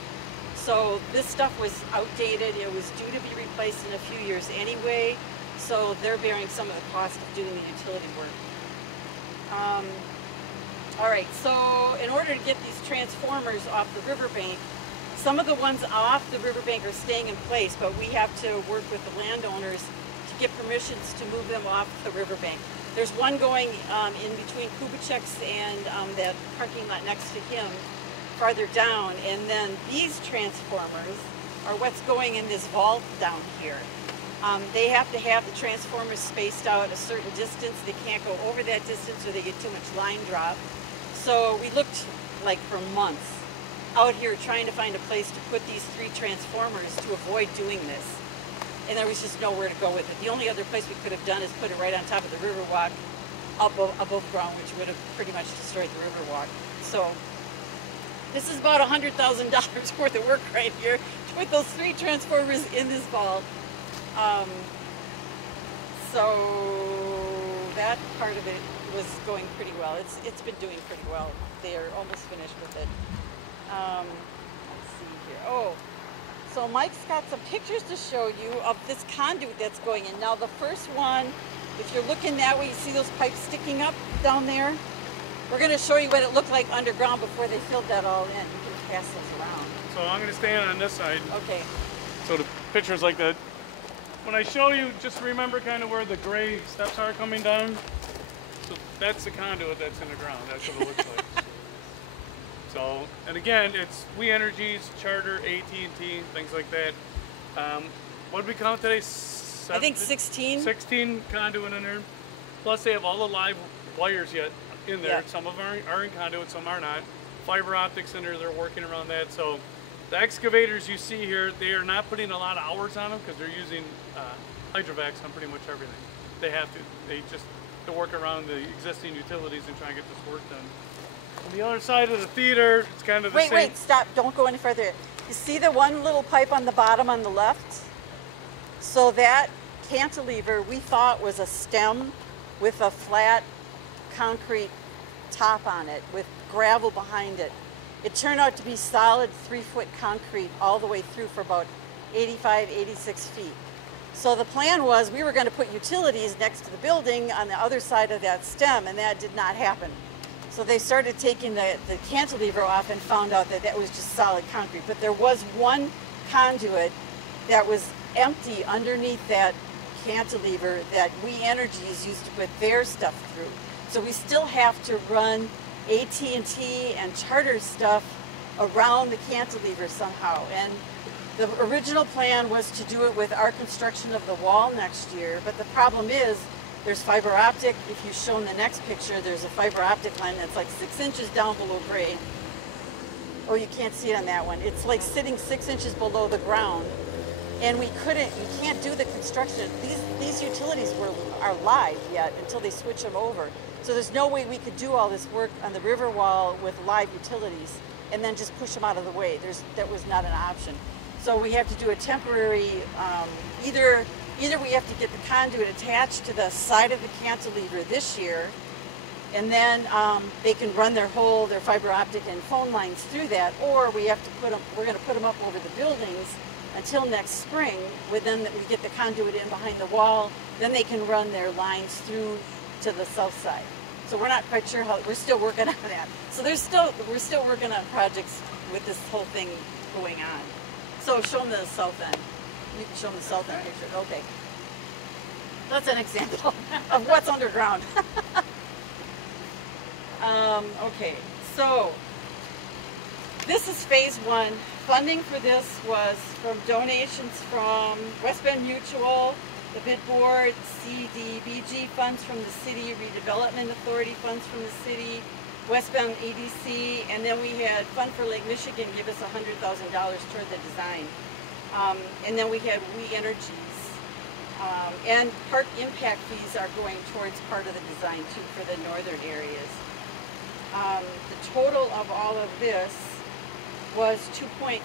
So this stuff was outdated. It was due to be replaced in a few years anyway. So they're bearing some of the cost of doing the utility work. All right, so in order to get these transformers off the riverbank, some of the ones off the riverbank are staying in place, but we have to work with the landowners to get permissions to move them off the riverbank. There's one going in between Kubitschek's and that parking lot next to him, farther down, and then these transformers are what's going in this vault down here. They have to have the transformers spaced out a certain distance. They can't go over that distance or they get too much line drop. So we looked like for months out here trying to find a place to put these 3 transformers to avoid doing this. And there was just nowhere to go with it. The only other place we could have done is put it right on top of the Riverwalk above ground, which would have pretty much destroyed the Riverwalk. So this is about $100,000 worth of work right here to put those 3 transformers in this vault. So that part of it was going pretty well. It's been doing pretty well. They are almost finished with it. Let's see here. Oh, so Mike's got some pictures to show you of this conduit that's going in. Now the first one, if you're looking that way, you see those pipes sticking up down there? We're going to show you what it looked like underground before they filled that all in. You can pass those around. So I'm going to stand on this side. Okay. So the picture's like that. When I show you, just remember kind of where the gray steps are coming down. So that's the conduit that's in the ground. That's what it looks like. So, and again, it's We Energies, Charter, AT&T, things like that. What did we count today? I think 16. 16 conduit in there. Plus they have all the live wires yet in there. Yeah. Some of them are in conduit, some are not. Fiber optics in there, they're working around that. So the excavators you see here, they are not putting a lot of hours on them because they're using hydrovacs on pretty much everything. They have to. They just to work around the existing utilities and try and get this work done. On the other side of the theater, it's kind of the same. Wait, stop. Don't go any further. You see the one little pipe on the bottom on the left? So that cantilever we thought was a stem with a flat concrete top on it with gravel behind it. It turned out to be solid 3-foot concrete all the way through for about 85, 86 feet. So the plan was we were going to put utilities next to the building on the other side of that stem, and that did not happen. So they started taking the cantilever off and found out that that was just solid concrete. But there was one conduit that was empty underneath that cantilever that We Energies used to put their stuff through. So we still have to run AT&T and Charter stuff around the cantilever somehow. And the original plan was to do it with our construction of the wall next year. But the problem is, there's fiber optic. If you've shown the next picture, there's a fiber optic line that's like 6 inches down below grade. Oh, you can't see it on that one. It's like sitting 6 inches below the ground. And we can't do the construction. These utilities are live yet until they switch them over. So there's no way we could do all this work on the river wall with live utilities and then just push them out of the way. That was not an option. So we have to do a temporary, either we have to get the conduit attached to the side of the cantilever this year, and then they can run their fiber optic and phone lines through that, or we have to we're going to put them up over the buildings until next spring, then we get the conduit in behind the wall, then they can run their lines through to the south side. So we're not quite sure how, we're still working on that. So we're still working on projects with this whole thing going on. So show them the south end. You can show them the south end picture. Okay. That's an example of what's underground. Okay, so this is phase 1. Funding for this was from donations from West Bend Mutual, the Bid Board, CDBG funds from the city, Redevelopment Authority funds from the city, West Bend EDC, and then we had Fund for Lake Michigan give us $100,000 toward the design. And then we had We Energies. And park impact fees are going towards part of the design too for the northern areas. The total of all of this was $2.57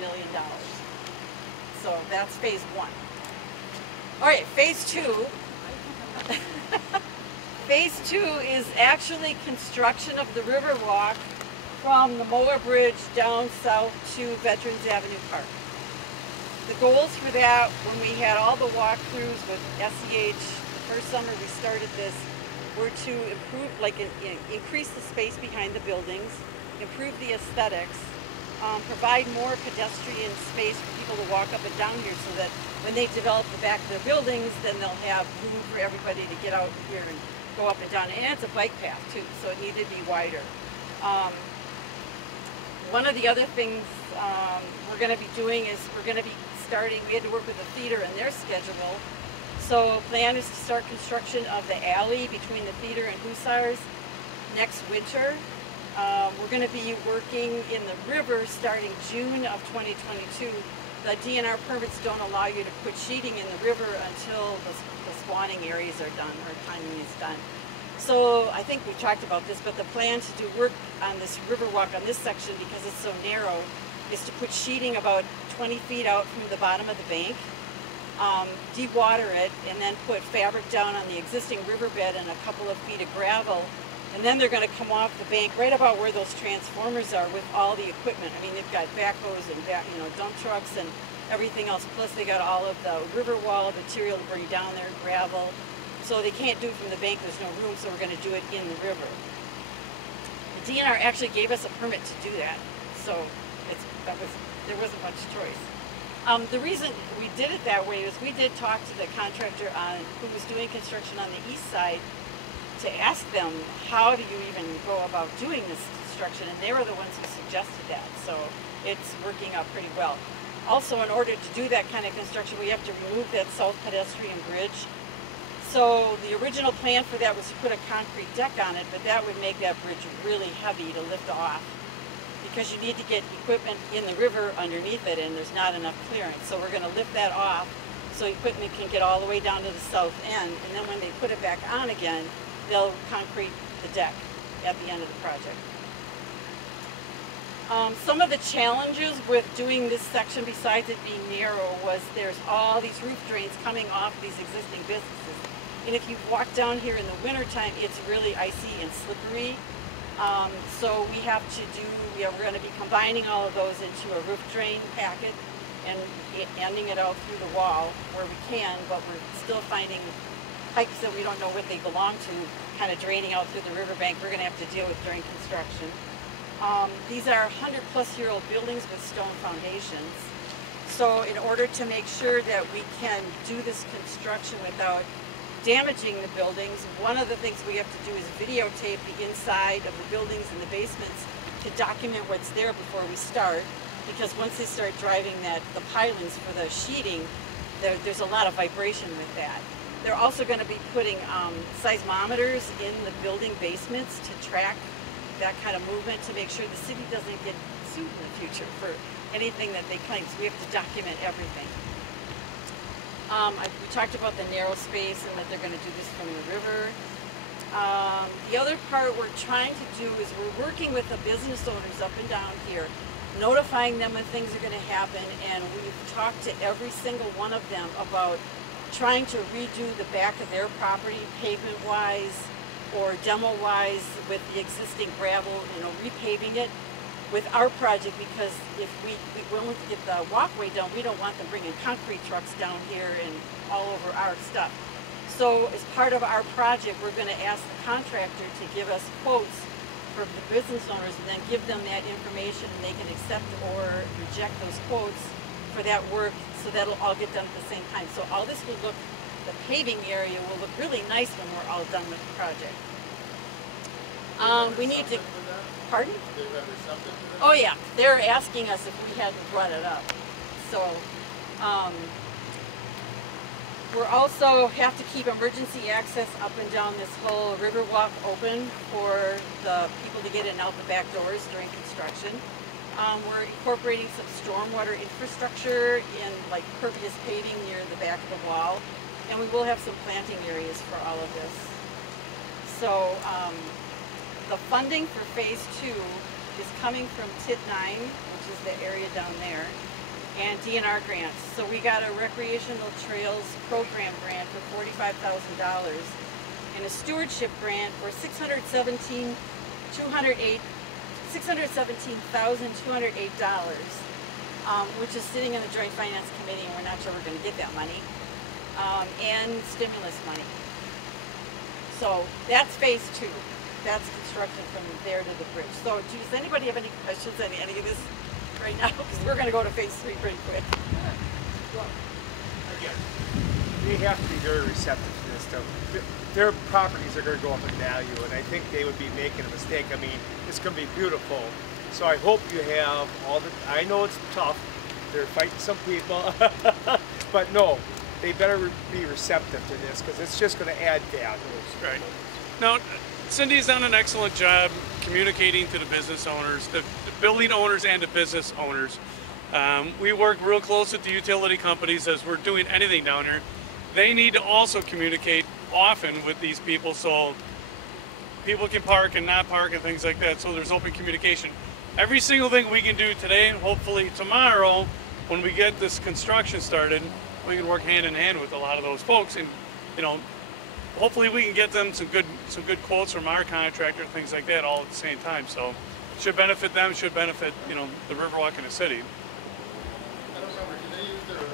million. So that's phase one. All right, phase two. Phase two is actually construction of the Riverwalk from the Moa Bridge down south to Veterans Avenue Park. The goals for that, when we had all the walkthroughs with SEH, the first summer we started this, were to improve, increase the space behind the buildings, improve the aesthetics, provide more pedestrian space for people to walk up and down here so that when they develop the back of their buildings, then they'll have room for everybody to get out here and go up and down. And it's a bike path too, so it needed to be wider. One of the other things we're going to be doing is we're going to be starting, we had to work with the theater and their schedule. So plan is to start construction of the alley between the theater and Hussars next winter. We're going to be working in the river starting June of 2022. The DNR permits don't allow you to put sheeting in the river until the spawning areas are done, or timing is done. So I think we talked about this, but the plan to do work on this Riverwalk on this section, because it's so narrow, is to put sheeting about 20 feet out from the bottom of the bank, de-water it, and then put fabric down on the existing riverbed and a couple of feet of gravel. And then they're going to come off the bank right about where those transformers are with all the equipment. I mean, they've got backhoes and dump trucks and everything else. Plus, they got all of the river wall material to bring down there, gravel. So they can't do it from the bank. There's no room, so we're going to do it in the river. The DNR actually gave us a permit to do that, so there wasn't much choice. The reason we did it that way is we did talk to the contractor who was doing construction on the east side to ask them, how do you even go about doing this construction? And they were the ones who suggested that, so it's working out pretty well. Also, in order to do that kind of construction, we have to remove that south pedestrian bridge. So the original plan for that was to put a concrete deck on it, but that would make that bridge really heavy to lift off, because you need to get equipment in the river underneath it, and there's not enough clearance. So we're going to lift that off so equipment can get all the way down to the south end, and then when they put it back on again, they'll concrete the deck at the end of the project. Some of the challenges with doing this section, besides it being narrow, was there's all these roof drains coming off these existing businesses. And if you walk down here in the wintertime, it's really icy and slippery. So we have to we're going to be combining all of those into a roof drain packet and ending it out through the wall where we can, but we're still finding pipes that we don't know what they belong to, kind of draining out through the riverbank. We're going to have to deal with during construction. These are 100-plus-year-old buildings with stone foundations. So in order to make sure that we can do this construction without damaging the buildings, one of the things we have to do is videotape the inside of the buildings and the basements to document what's there before we start. Because once they start driving the pilings for the sheeting, there's a lot of vibration with that. They're also going to be putting seismometers in the building basements to track that kind of movement, to make sure the city doesn't get sued in the future for anything that they claim. So we have to document everything. We talked about the narrow space and that they're going to do this from the river. The other part we're trying to do is we're working with the business owners up and down here, notifying them when things are going to happen, and we've talked to every single one of them about trying to redo the back of their property pavement-wise or demo-wise with the existing gravel, repaving it with our project, because if we won't get the walkway done, we don't want them bringing concrete trucks down here and all over our stuff. So as part of our project, we're going to ask the contractor to give us quotes for the business owners, and then give them that information, and they can accept or reject those quotes for that work, so that'll all get done at the same time. So all this will look, the paving area will look really nice when we're all done with the project. We need to, pardon? Oh yeah, they're asking us if we hadn't brought it up. So we're also have to keep emergency access up and down this whole Riverwalk open for the people to get in and out the back doors during construction. We're incorporating some stormwater infrastructure in like pervious paving near the back of the wall, and we will have some planting areas for all of this. So the funding for phase 2 is coming from TIT 9, which is the area down there, and DNR grants. So we got a recreational trails program grant for $45,000 and a stewardship grant for $617,208, which is sitting in the Joint Finance Committee, and we're not sure we're going to get that money, and stimulus money. So that's phase 2. That's construction from there to the bridge. So does anybody have any questions on any of this right now? Because we're going to go to phase 3 pretty quick. Again, they have to be very receptive to this stuff. Their properties are going to go up in value, and I think they would be making a mistake. I mean, it's going to be beautiful. So I hope you have all the, I know it's tough. They're fighting some people. But no, they better be receptive to this because it's just going to add value. Right. Now, Cindy's done an excellent job communicating to the business owners, the building owners and the business owners. We work real close with the utility companies as we're doing anything down here. They need to also communicate often with these people so people can park and not park and things like that, so there's open communication. Every single thing we can do today, and hopefully tomorrow, when we get this construction started, we can work hand in hand with a lot of those folks, and you know, hopefully we can get them some good quotes from our contractor, things like that, all at the same time. So it should benefit them, should benefit, you know, the Riverwalk and the city. I don't remember, did they use their bid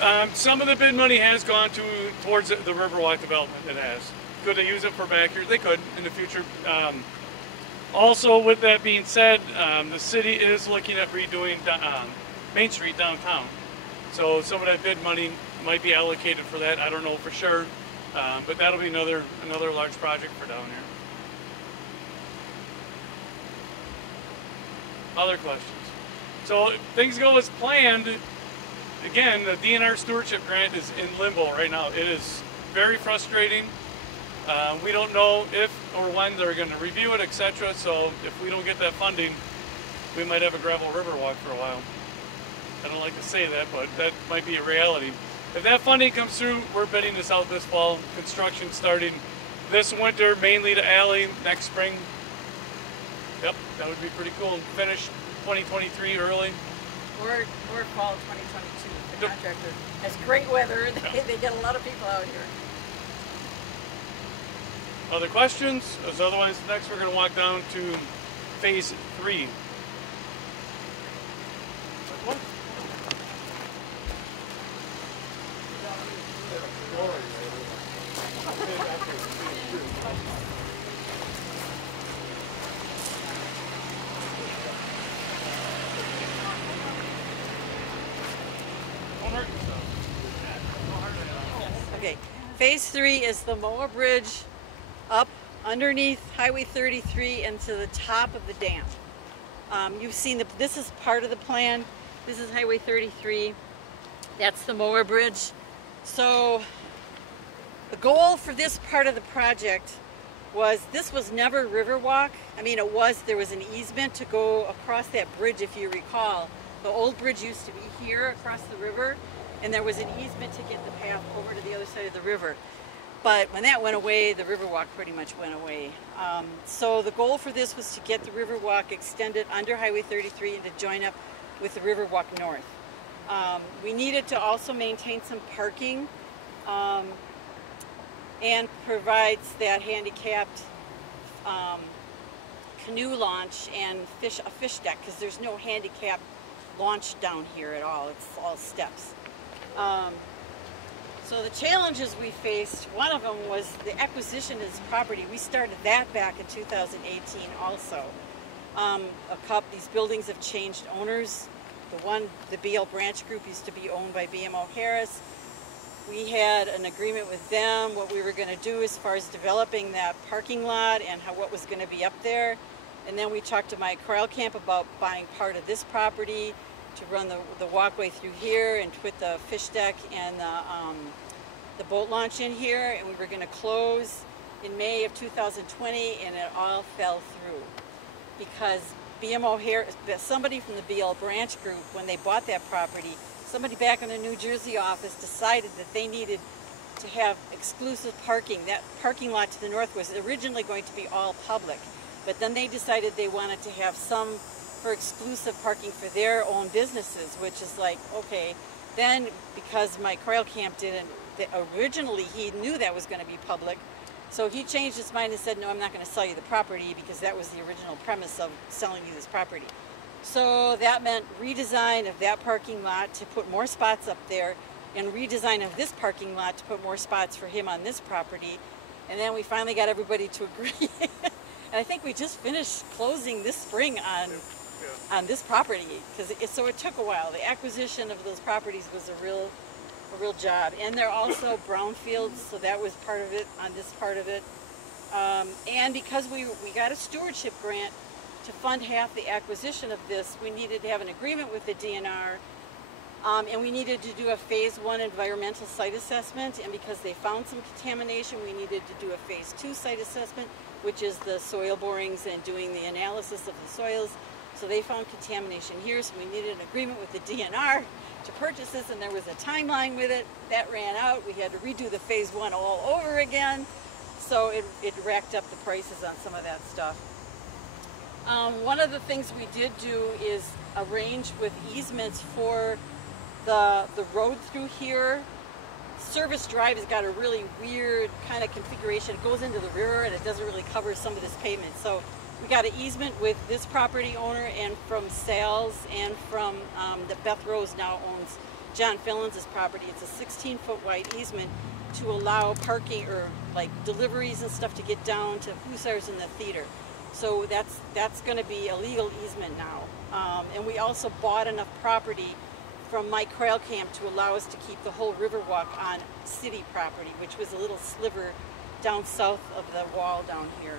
money? Some of the bid money has gone towards the Riverwalk development. It has. Could they use it for back here? They could in the future. Also, with that being said, the city is looking at redoing Main Street downtown. So some of that bid money might be allocated for that. I don't know for sure, but that'll be another large project for down here. Other questions? So if things go as planned, again, the DNR stewardship grant is in limbo right now. It is very frustrating. We don't know if or when they're going to review it, etc. So if we don't get that funding, we might have a gravel Riverwalk for a while. I don't like to say that, but that might be a reality. If that funding comes through, we're bidding this out this fall. Construction starting this winter, mainly to alley, next spring. Yep, that would be pretty cool. Finish 2023 early. Or fall 2022. The contractor has great weather. They get a lot of people out here. Other questions? As otherwise, next we're going to walk down to phase 3. What? Okay, phase 3 is the Moa Bridge up underneath Highway 33 and to the top of the dam. You've seen this is part of the plan. This is Highway 33. That's the Moa Bridge. So the goal for this part of the project was, this was never Riverwalk. I mean, there was an easement to go across that bridge, if you recall. The old bridge used to be here across the river, and there was an easement to get the path over to the other side of the river. But when that went away, the Riverwalk pretty much went away. So the goal for this was to get the Riverwalk extended under Highway 33 and to join up with the Riverwalk North. We needed to also maintain some parking and provides that handicapped canoe launch and a fish deck, because there's no handicapped launch down here at all. It's all steps. So the challenges we faced, one of them was the acquisition of this property. We started that back in 2018 also. These buildings have changed owners. The BL Branch Group used to be owned by BMO Harris. We had an agreement with them, what we were going to do as far as developing that parking lot and what was going to be up there. And then we talked to Mike Krailkamp about buying part of this property to run the walkway through here and put the fish deck and the boat launch in here. And we were going to close in May of 2020, and it all fell through because BMO Harris, somebody from the BL Branch Group, when they bought that property, somebody back in the New Jersey office decided that they needed to have exclusive parking. That parking lot to the north was originally going to be all public, but then they decided they wanted to have some for exclusive parking for their own businesses, which is like, okay, then because Mike Krailkamp didn't, originally he knew that was going to be public, so he changed his mind and said, no, I'm not going to sell you the property, because that was the original premise of selling you this property. So that meant redesign of that parking lot to put more spots up there, and redesign of this parking lot to put more spots for him on this property. And then we finally got everybody to agree. And I think we just finished closing this spring on this property, so it took a while. The acquisition of those properties was a real job. And they're also brownfields, so that was part of it on this part of it. And because we got a stewardship grant to fund half the acquisition of this, we needed to have an agreement with the DNR. And we needed to do a phase 1 environmental site assessment, and because they found some contamination, we needed to do a phase 2 site assessment, which is the soil borings and doing the analysis of the soils. So they found contamination here, so we needed an agreement with the DNR to purchase this, and there was a timeline with it. That ran out. We had to redo the phase 1 all over again, so it racked up the prices on some of that stuff. One of the things we did do is arrange with easements for the road through here. Service Drive has got a really weird kind of configuration. It goes into the river and it doesn't really cover some of this pavement. So we got an easement with this property owner and from Sales and from the Beth Rose now owns John Fillins' property. It's a 16-foot wide easement to allow parking or like deliveries and stuff to get down to Hussars in the theater. So that's going to be a legal easement now. And we also bought enough property from Mike Krailkamp to allow us to keep the whole Riverwalk on city property, which was a little sliver down south of the wall down here.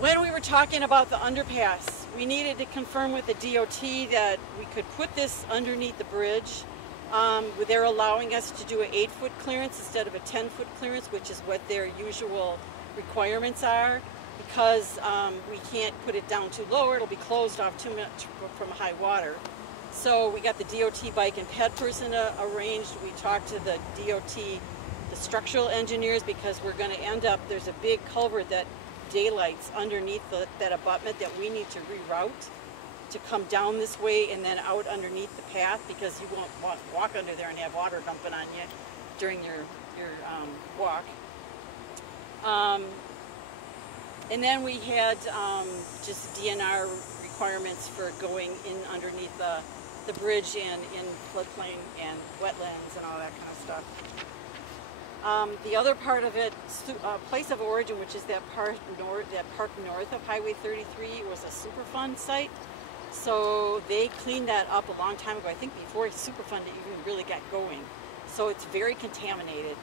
When we were talking about the underpass, we needed to confirm with the DOT that we could put this underneath the bridge. They're allowing us to do an 8-foot clearance instead of a 10-foot clearance, which is what their usual requirements are, because we can't put it down too low or it'll be closed off too much from high water. So we got the DOT bike and ped person arranged. We talked to the DOT, the structural engineers, because we're going to end up, there's a big culvert that daylights underneath that abutment that we need to reroute to come down this way and then out underneath the path, because you won't walk under there and have water dumping on you during your walk. And then we had just DNR requirements for going in underneath the bridge and in floodplain and wetlands and all that kind of stuff. The other part of it, place of origin, which is that park north of Highway 33, was a Superfund site. So they cleaned that up a long time ago, I think before Superfund even really got going. So it's very contaminated.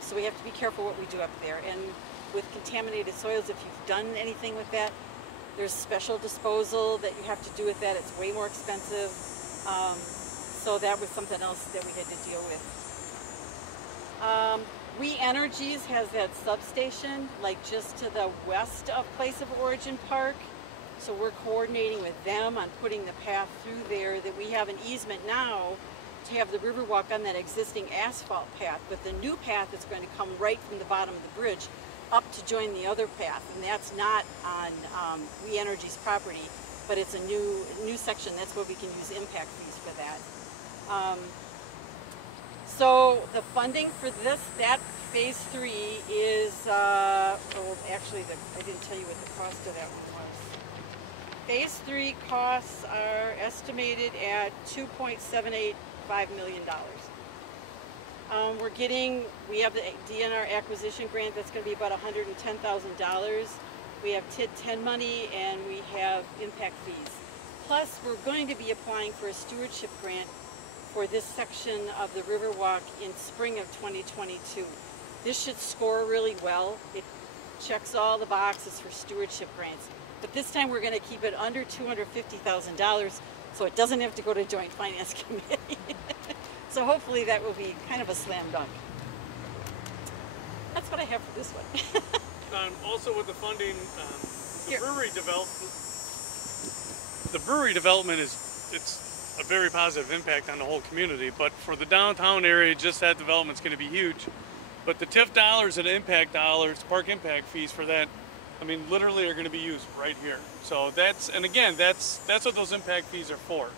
So we have to be careful what we do up there. And with contaminated soils, if you've done anything with that, there's special disposal that you have to do with that. It's way more expensive. So that was something else that we had to deal with. We Energies has that substation, like just to the west of Place of Origin Park. So we're coordinating with them on putting the path through there, that we have an easement now to have the Riverwalk on that existing asphalt path, but the new path is going to come right from the bottom of the bridge up to join the other path, and that's not on We Energies property, but it's a new section. That's where we can use impact fees for that. So the funding for that phase 3 is, actually I didn't tell you what the cost of that one was. Phase 3 costs are estimated at $2.785 million. We have the DNR acquisition grant that's going to be about $110,000. We have TID 10 money and we have impact fees. Plus, we're going to be applying for a stewardship grant for this section of the Riverwalk in spring of 2022. This should score really well. It checks all the boxes for stewardship grants. But this time we're going to keep it under $250,000 so it doesn't have to go to Joint Finance Committee. So hopefully that will be kind of a slam dunk. That's what I have for this one. Also with the funding, the brewery development it's a very positive impact on the whole community. But for the downtown area, just that development's going to be huge. But the TIF dollars and impact dollars, park impact fees for that, I mean, literally are going to be used right here. So that's, and again, that's what those impact fees are for.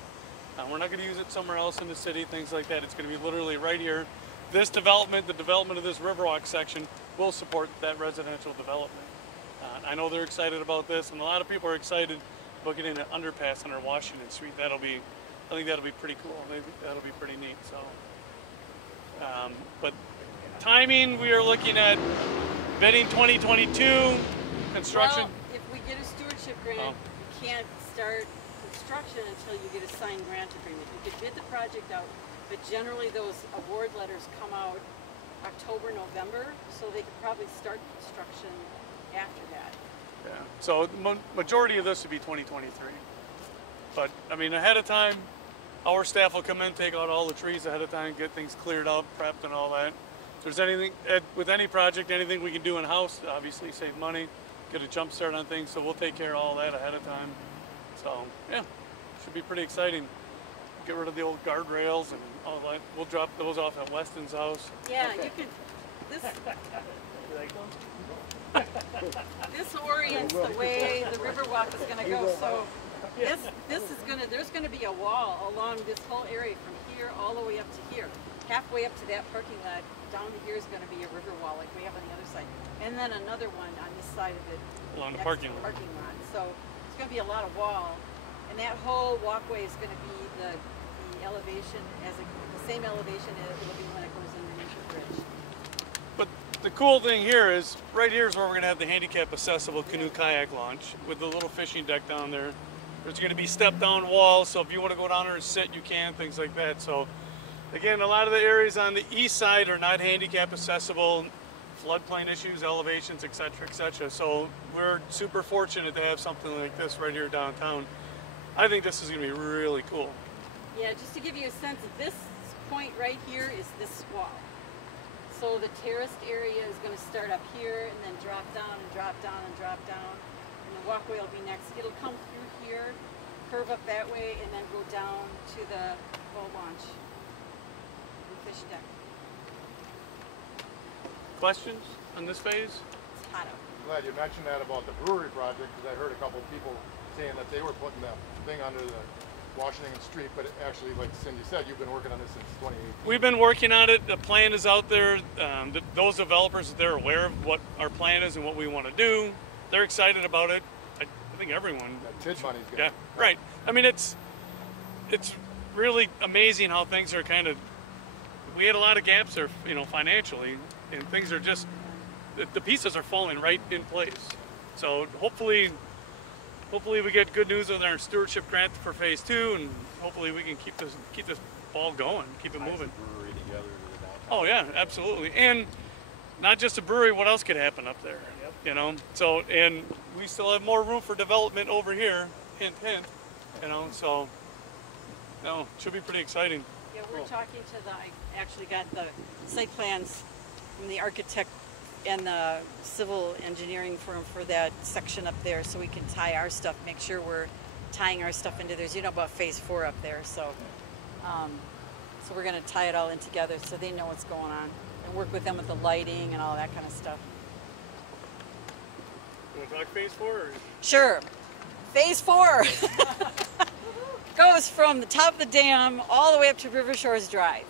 We're not going to use it somewhere else in the city, things like that. It's going to be literally right here. This development, the development of this Riverwalk section, will support that residential development. I know they're excited about this, and a lot of people are excited about getting an underpass under Washington Street. I think that'll be pretty cool. That'll be pretty neat. So, but timing, we are looking at bidding 2022, construction. Well, if we get a stewardship grant, you can't start construction until you get a signed grant agreement. You could bid the project out, but generally those award letters come out October, November, so they could probably start construction after that. Yeah. So the majority of this would be 2023. But I mean, ahead of time, our staff will come in, take out all the trees ahead of time, get things cleared up, prepped, and all that. If there's anything with any project, anything we can do in house, obviously save money, get a jump start on things. So we'll take care of all that ahead of time. So yeah, should be pretty exciting. Get rid of the old guardrails and all that. We'll drop those off at Weston's house. Yeah, you could. This orients the way the Riverwalk is going to go. So this is going to. There's going to be a wall along this whole area from here all the way up to here. Halfway up to that parking lot, down to here is going to be a river wall like we have on the other side, and then another one on this side of it Along the next parking to lot. parking lot. So it's going to be a lot of wall, and that whole walkway is going to be the elevation the same elevation as it will be when it goes underneath the bridge. But the cool thing here is, right here is where we're going to have the handicap accessible canoe kayak launch with the little fishing deck down there. There's going to be step down walls, so if you want to go down there and sit, you can, things like that. So again, a lot of the areas on the east side are not handicap accessible, floodplain issues, elevations, etc., etc. So we're super fortunate to have something like this right here downtown. I think this is going to be really cool. Yeah, just to give you a sense, this point right here is this wall. So the terraced area is going to start up here and then drop down and drop down and drop down. And the walkway will be next. It'll come through here, curve up that way, and then go down to the boat launch and fish deck. Questions on this phase? It's hot out. Glad you mentioned that about the brewery project, because I heard a couple of people saying that they were putting the thing under the Washington Street, but actually, like Cindy said, you've been working on this since 2018. We've been working on it. The plan is out there. Those developers, they're aware of what our plan is and what we want to do. They're excited about it. I think everyone. That TID money's good. Yeah, right. I mean, it's really amazing how things are kind of. We had a lot of gaps there, financially, and things are just the pieces are falling right in place. So hopefully we get good news on our stewardship grant for phase 2, and hopefully we can keep this ball going, keep it moving. Brewery together with that. Oh yeah, absolutely. And not just a brewery, what else could happen up there? So, and we still have more room for development over here, hint, hint, so, should be pretty exciting. Yeah, we're talking to I actually got the site plans from the architect and the civil engineering firm for that section up there, so we can tie our stuff, make sure we're tying our stuff into theirs. About phase 4 up there, so so we're going to tie it all in together so they know what's going on and work with them with the lighting and all that kind of stuff. You want to talk phase 4? Or? Sure. Phase 4 goes from the top of the dam all the way up to River Shores Drive.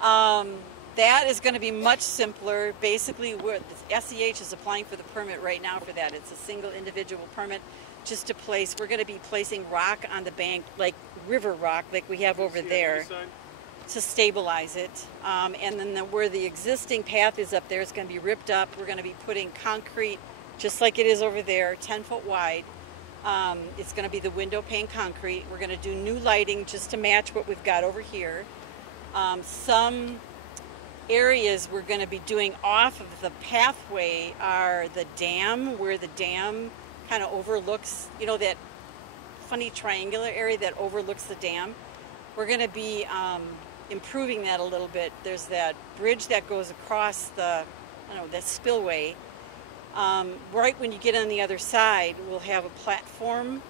That is going to be much simpler. Basically, the SEH is applying for the permit right now for that. It's a single individual permit just to place. We're going to be placing rock on the bank, like river rock, like we have over there, to stabilize it. And then where the existing path is up there, it's going to be ripped up. We're going to be putting concrete, just like it is over there, 10 foot wide. It's going to be the window pane concrete. We're going to do new lighting just to match what we've got over here. Some areas we're going to be doing off of the pathway are the dam, where the dam kind of overlooks, that funny triangular area that overlooks the dam. We're going to be improving that a little bit. There's that bridge that goes across that spillway. Right when you get on the other side, we'll have a platform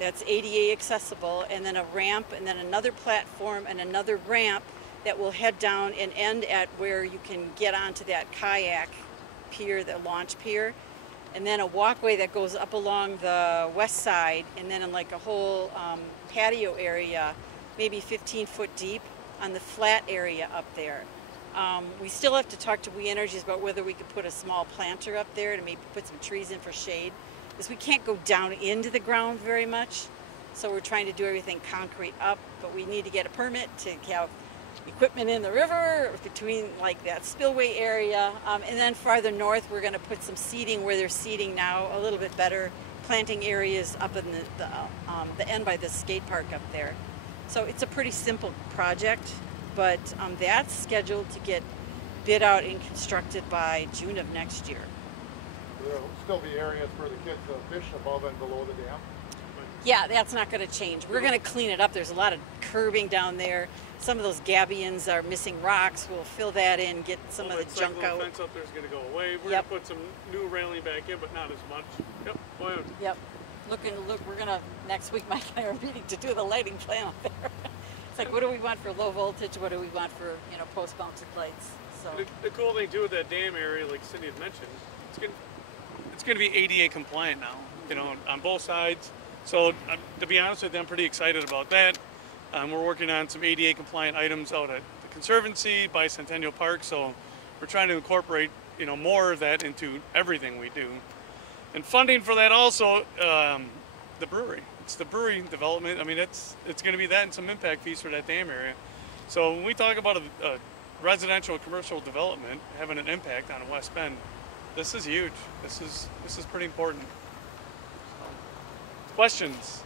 that's ADA accessible, and then a ramp, and then another platform, and another ramp that will head down and end at where you can get onto that kayak pier, the launch pier, and then a walkway that goes up along the west side, and then in like a whole patio area, maybe 15-foot deep on the flat area up there. We still have to talk to We Energies about whether we could put a small planter up there to maybe put some trees in for shade, because we can't go down into the ground very much. So we're trying to do everything concrete up, but we need to get a permit to have equipment in the river between like that spillway area. And then farther north, we're going to put some seating where they're seating now, a little bit better planting areas up in the end by the skate park up there. So it's a pretty simple project, but that's scheduled to get bid out and constructed by June of next year. There'll still be areas for the kids to fish above and below the dam. Yeah, that's not going to change. We're going to clean it up. There's a lot of curbing down there. Some of those gabions are missing rocks. We'll fill that in, get some of the junk out. The fence up there is going to go away. We're Yep. going to put some new railing back in, but not as much. Yep, go ahead. Yep. We're going to, next week, Mike and I are meeting to do the lighting plan up there. It's like, what do we want for low voltage? What do we want for, post-mounted lights? So. The cool thing, too, with that dam area, like Cindy had mentioned, it's going to be ADA compliant now, on both sides. So, to be honest with you, I'm pretty excited about that. We're working on some ADA compliant items out at the Conservancy, Bicentennial Park, so we're trying to incorporate, more of that into everything we do. And funding for that also, the brewery. It's the brewery development. I mean, it's going to be that and some impact fees for that dam area. So when we talk about a residential commercial development having an impact on West Bend, this is huge. This is pretty important. Questions?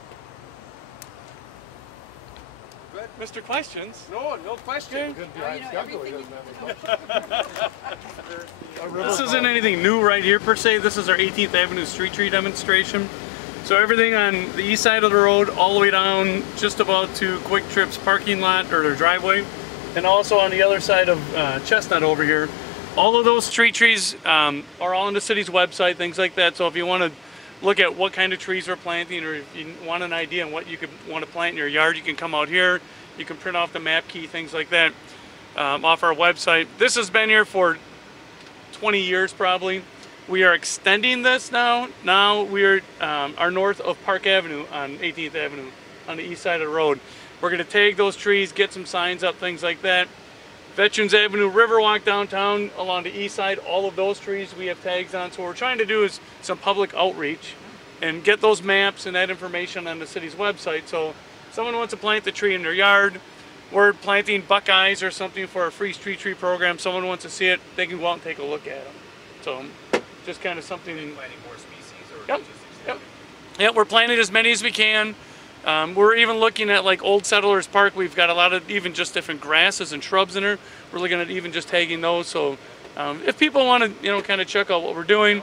Good. Mr. Questions? No question. Good behind schedule, he doesn't have any questions. This isn't anything new right here per se. This is our 18th Avenue street tree demonstration. So everything on the east side of the road, all the way down just about to Quick Trip's parking lot or their driveway, and also on the other side of Chestnut over here. All of those street trees are all on the city's website, things like that. So if you want to look at what kind of trees we're planting, or if you want an idea on what you could want to plant in your yard, you can come out here. You can print off the map key, things like that, off our website. This has been here for 20 years probably. We are extending this now. Now we're are north of Park Avenue on 18th Avenue on the east side of the road. We're going to take those trees, get some signs up, things like that. Veterans Avenue, Riverwalk downtown along the east side, all of those trees we have tags on. So what we're trying to do is some public outreach and get those maps and that information on the city's website. So if someone wants to plant the tree in their yard, we're planting Buckeyes or something for a free street tree program. Someone wants to see it, they can go out and take a look at them. So just kind of something. Planting more species or Yep. just Yep, we're planting as many as we can. We're even looking at like Old Settlers Park. We've got a lot of even just different grasses and shrubs in there. We're looking at even just tagging those. So if people want to, kind of check out what we're doing,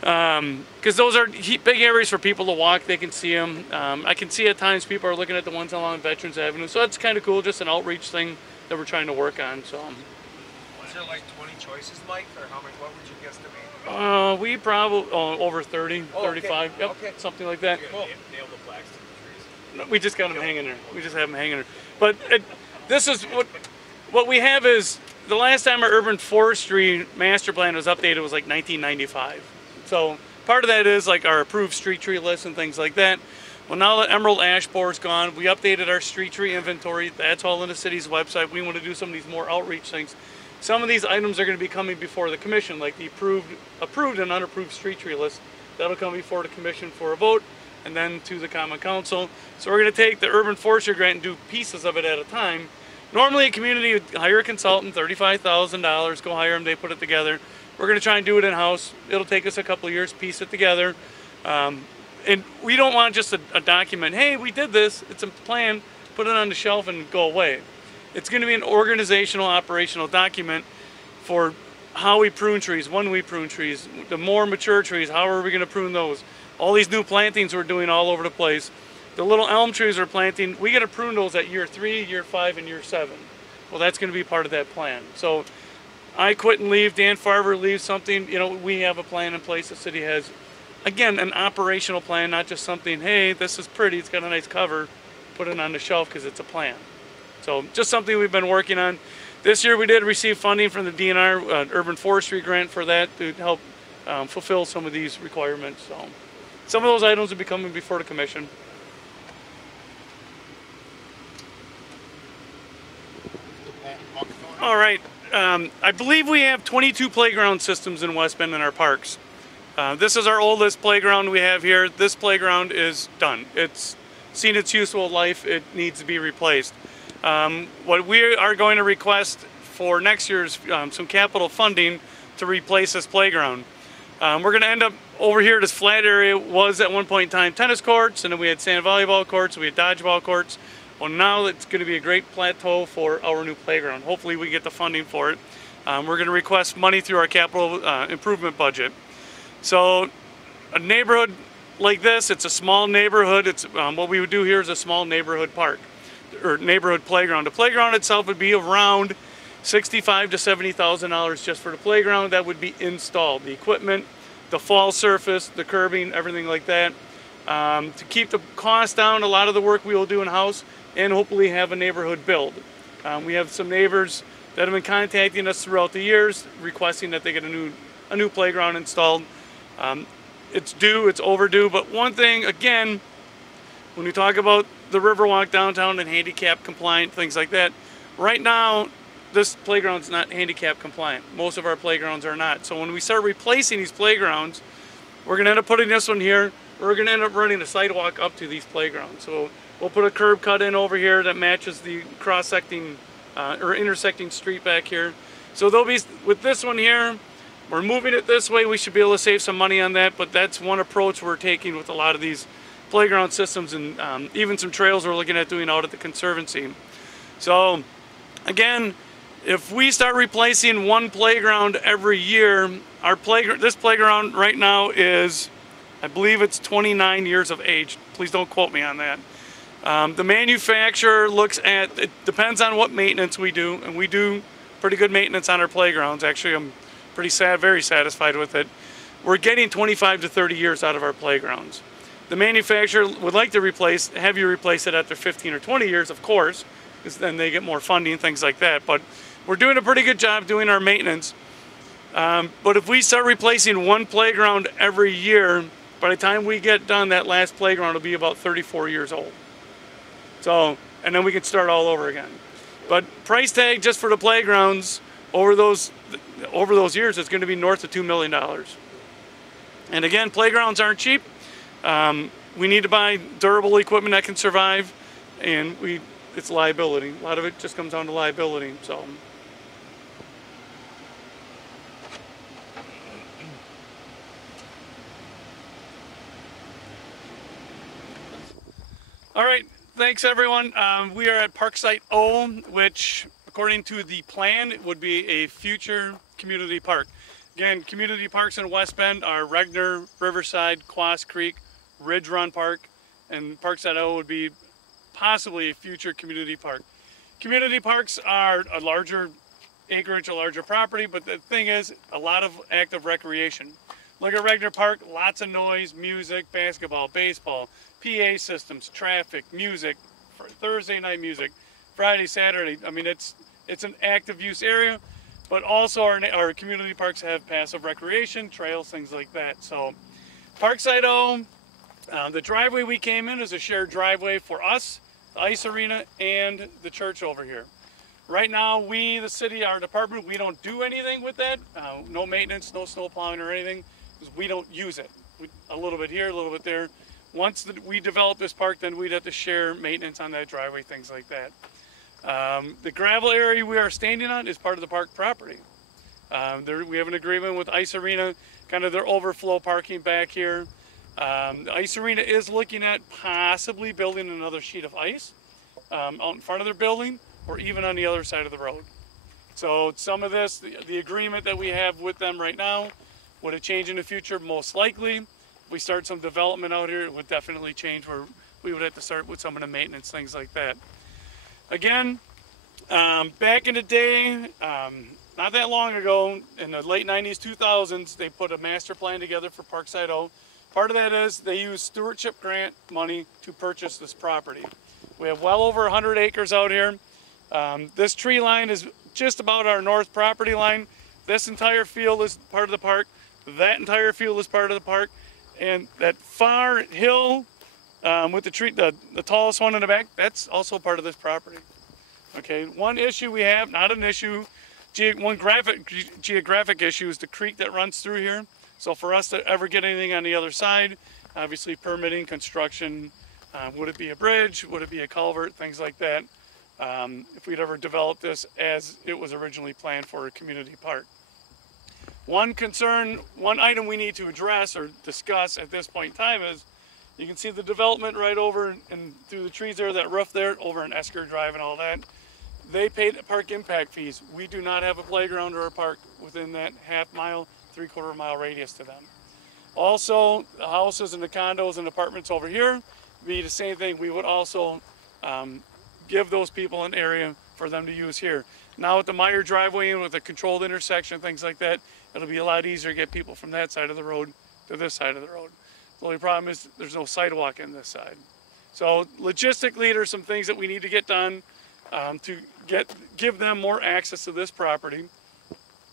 because those are big areas for people to walk, they can see them. I can see at times people are looking at the ones along Veterans Avenue. So that's kind of cool, just an outreach thing that we're trying to work on. So. Was there like 20 choices, Mike, or how many? What would you guesstimate? We probably over 30, Oh, 35, okay. yep, Okay. something like that. Cool. Nail the plaques to the trees. No, we just got them hanging there. We just have them hanging there. But this is what we have is the last time our urban forestry master plan was updated was like 1995. So part of that is like our approved street tree list and things like that. Well, now that emerald ash bore's gone, we updated our street tree inventory. That's all in the city's website. We want to do some of these more outreach things. Some of these items are going to be coming before the commission, like the approved and unapproved street tree list. That'll come before the commission for a vote, and then to the common council. So we're going to take the urban forestry grant and do pieces of it at a time. Normally a community would hire a consultant, $35,000, go hire them, they put it together. We're going to try and do it in-house. It'll take us a couple of years, piece it together. And we don't want just a document, hey, we did this, it's a plan, put it on the shelf and go away. It's going to be an organizational, operational document for how we prune trees, when we prune trees, the more mature trees, how are we going to prune those? All these new plantings we're doing all over the place. The little elm trees we're planting, we got to prune those at year 3, year 5, and year 7. Well, that's going to be part of that plan. So I quit and leave, Dan Farver leaves something, we have a plan in place, the city has. again, an operational plan, not just something, hey, this is pretty, it's got a nice cover, put it on the shelf because it's a plan. So just something we've been working on. This year we did receive funding from the DNR Urban Forestry Grant for that to help fulfill some of these requirements. So some of those items will be coming before the commission. All right, I believe we have 22 playground systems in West Bend in our parks. This is our oldest playground we have here. This playground is done. It's seen its useful life. It needs to be replaced. What we are going to request for next year's some capital funding to replace this playground. We're going to end up over here. This flat area was at one point in time tennis courts, and then we had sand volleyball courts, we had dodgeball courts. Well, now it's going to be a great plateau for our new playground. Hopefully we get the funding for it. We're going to request money through our capital improvement budget. So a neighborhood like this, it's a small neighborhood. It's what we would do here is a small neighborhood park or neighborhood playground. The playground itself would be around $65,000 to $70,000 just for the playground. That would be installed. The equipment, the fall surface, the curbing, everything like that. To keep the cost down, a lot of the work we will do in-house and hopefully have a neighborhood build. We have some neighbors that have been contacting us throughout the years requesting that they get a new playground installed. It's due, it's overdue, but one thing, again, when we talk about the Riverwalk downtown and handicap compliant, things like that, right now, this playground's not handicap compliant. Most of our playgrounds are not. So when we start replacing these playgrounds, we're gonna end up putting this one here, we're gonna end up running a sidewalk up to these playgrounds. So we'll put a curb cut in over here that matches the cross-secting or intersecting street back here. So there'll be, with this one here, we're moving it this way, we should be able to save some money on that, but that's one approach we're taking with a lot of these playground systems and even some trails we're looking at doing out at the Conservancy. So again, if we start replacing one playground every year, this playground right now is, I believe it's 29 years of age. Please don't quote me on that. The manufacturer looks at, it depends on what maintenance we do, and we do pretty good maintenance on our playgrounds. Actually, I'm very satisfied with it. We're getting 25 to 30 years out of our playgrounds. The manufacturer would like to have you replace it after 15 or 20 years, of course, because then they get more funding, things like that. But we're doing a pretty good job doing our maintenance. But if we start replacing one playground every year, by the time we get done, that last playground will be about 34 years old. So, and then we can start all over again. But price tag just for the playgrounds over those years is going to be north of $2 million. And again, playgrounds aren't cheap. We need to buy durable equipment that can survive, and it's liability. A lot of it just comes down to liability. So. All right, thanks everyone. We are at Parksite O, which according to the plan would be a future community park. Again, community parks in West Bend are Regner, Riverside, Quas Creek, Ridge Run Park, and Parksite O would be possibly a future community park. Community parks are a larger acreage, a larger property, but the thing is, a lot of active recreation. Look at Regner Park, lots of noise, music, basketball, baseball, PA systems, traffic, music, Thursday night music, Friday, Saturday. I mean, it's an active use area, but also our community parks have passive recreation, trails, things like that. So Parksite O, the driveway we came in is a shared driveway for us, the ice arena, and the church over here. Right now, we, the city, our department, we don't do anything with that. No maintenance, no snow plowing or anything, because we don't use it. A little bit here, a little bit there. Once we develop this park, then we'd have to share maintenance on that driveway, things like that. The gravel area we are standing on is part of the park property. We have an agreement with Ice Arena, kind of their overflow parking back here. The Ice Arena is looking at possibly building another sheet of ice out in front of their building or even on the other side of the road. So some of this, the agreement that we have with them right now, would it change in the future? Most likely. If we start some development out here, it would definitely change where we would have to start with some of the maintenance, things like that. Again, back in the day, not that long ago, in the late 90s, 2000s, they put a master plan together for Parksite O. Part of that is they use stewardship grant money to purchase this property. We have well over 100 acres out here. This tree line is just about our north property line. This entire field is part of the park. That entire field is part of the park. And that far hill with the tree, the tallest one in the back, that's also part of this property. Okay, one issue we have, not an issue, one geographic issue is the creek that runs through here. So for us to ever get anything on the other side, obviously permitting, construction, would it be a bridge, would it be a culvert, things like that, if we'd ever developed this as it was originally planned for a community park. One concern, one item we need to address or discuss at this point in time is, you can see the development right over and through the trees there, that roof there, over in Esker Drive and all that. They paid park impact fees. We do not have a playground or a park within that half-mile, three-quarter-mile radius to them. Also, the houses and the condos and apartments over here be the same thing. We would also give those people an area for them to use here. Now with the Meyer driveway and with a controlled intersection, things like that, it'll be a lot easier to get people from that side of the road to this side of the road. The only problem is there's no sidewalk in this side. So logistically, there's some things that we need to get done to give them more access to this property.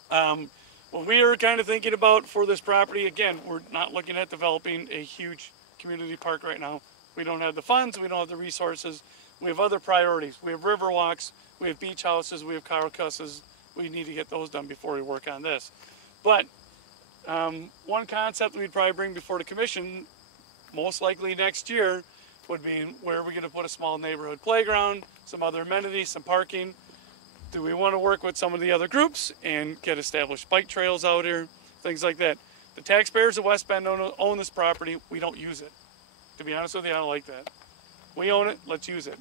What we are kind of thinking about for this property, again, we're not looking at developing a huge community park right now. We don't have the funds, we don't have the resources. We have other priorities. We have river walks, we have beach houses, we have carcasses. We need to get those done before we work on this. But one concept we'd probably bring before the commission, most likely next year, would be where are we going to put a small neighborhood playground, some other amenities, some parking. Do we want to work with some of the other groups and get established bike trails out here, things like that. The taxpayers of West Bend own this property. We don't use it. To be honest with you, I don't like that. We own it, let's use it.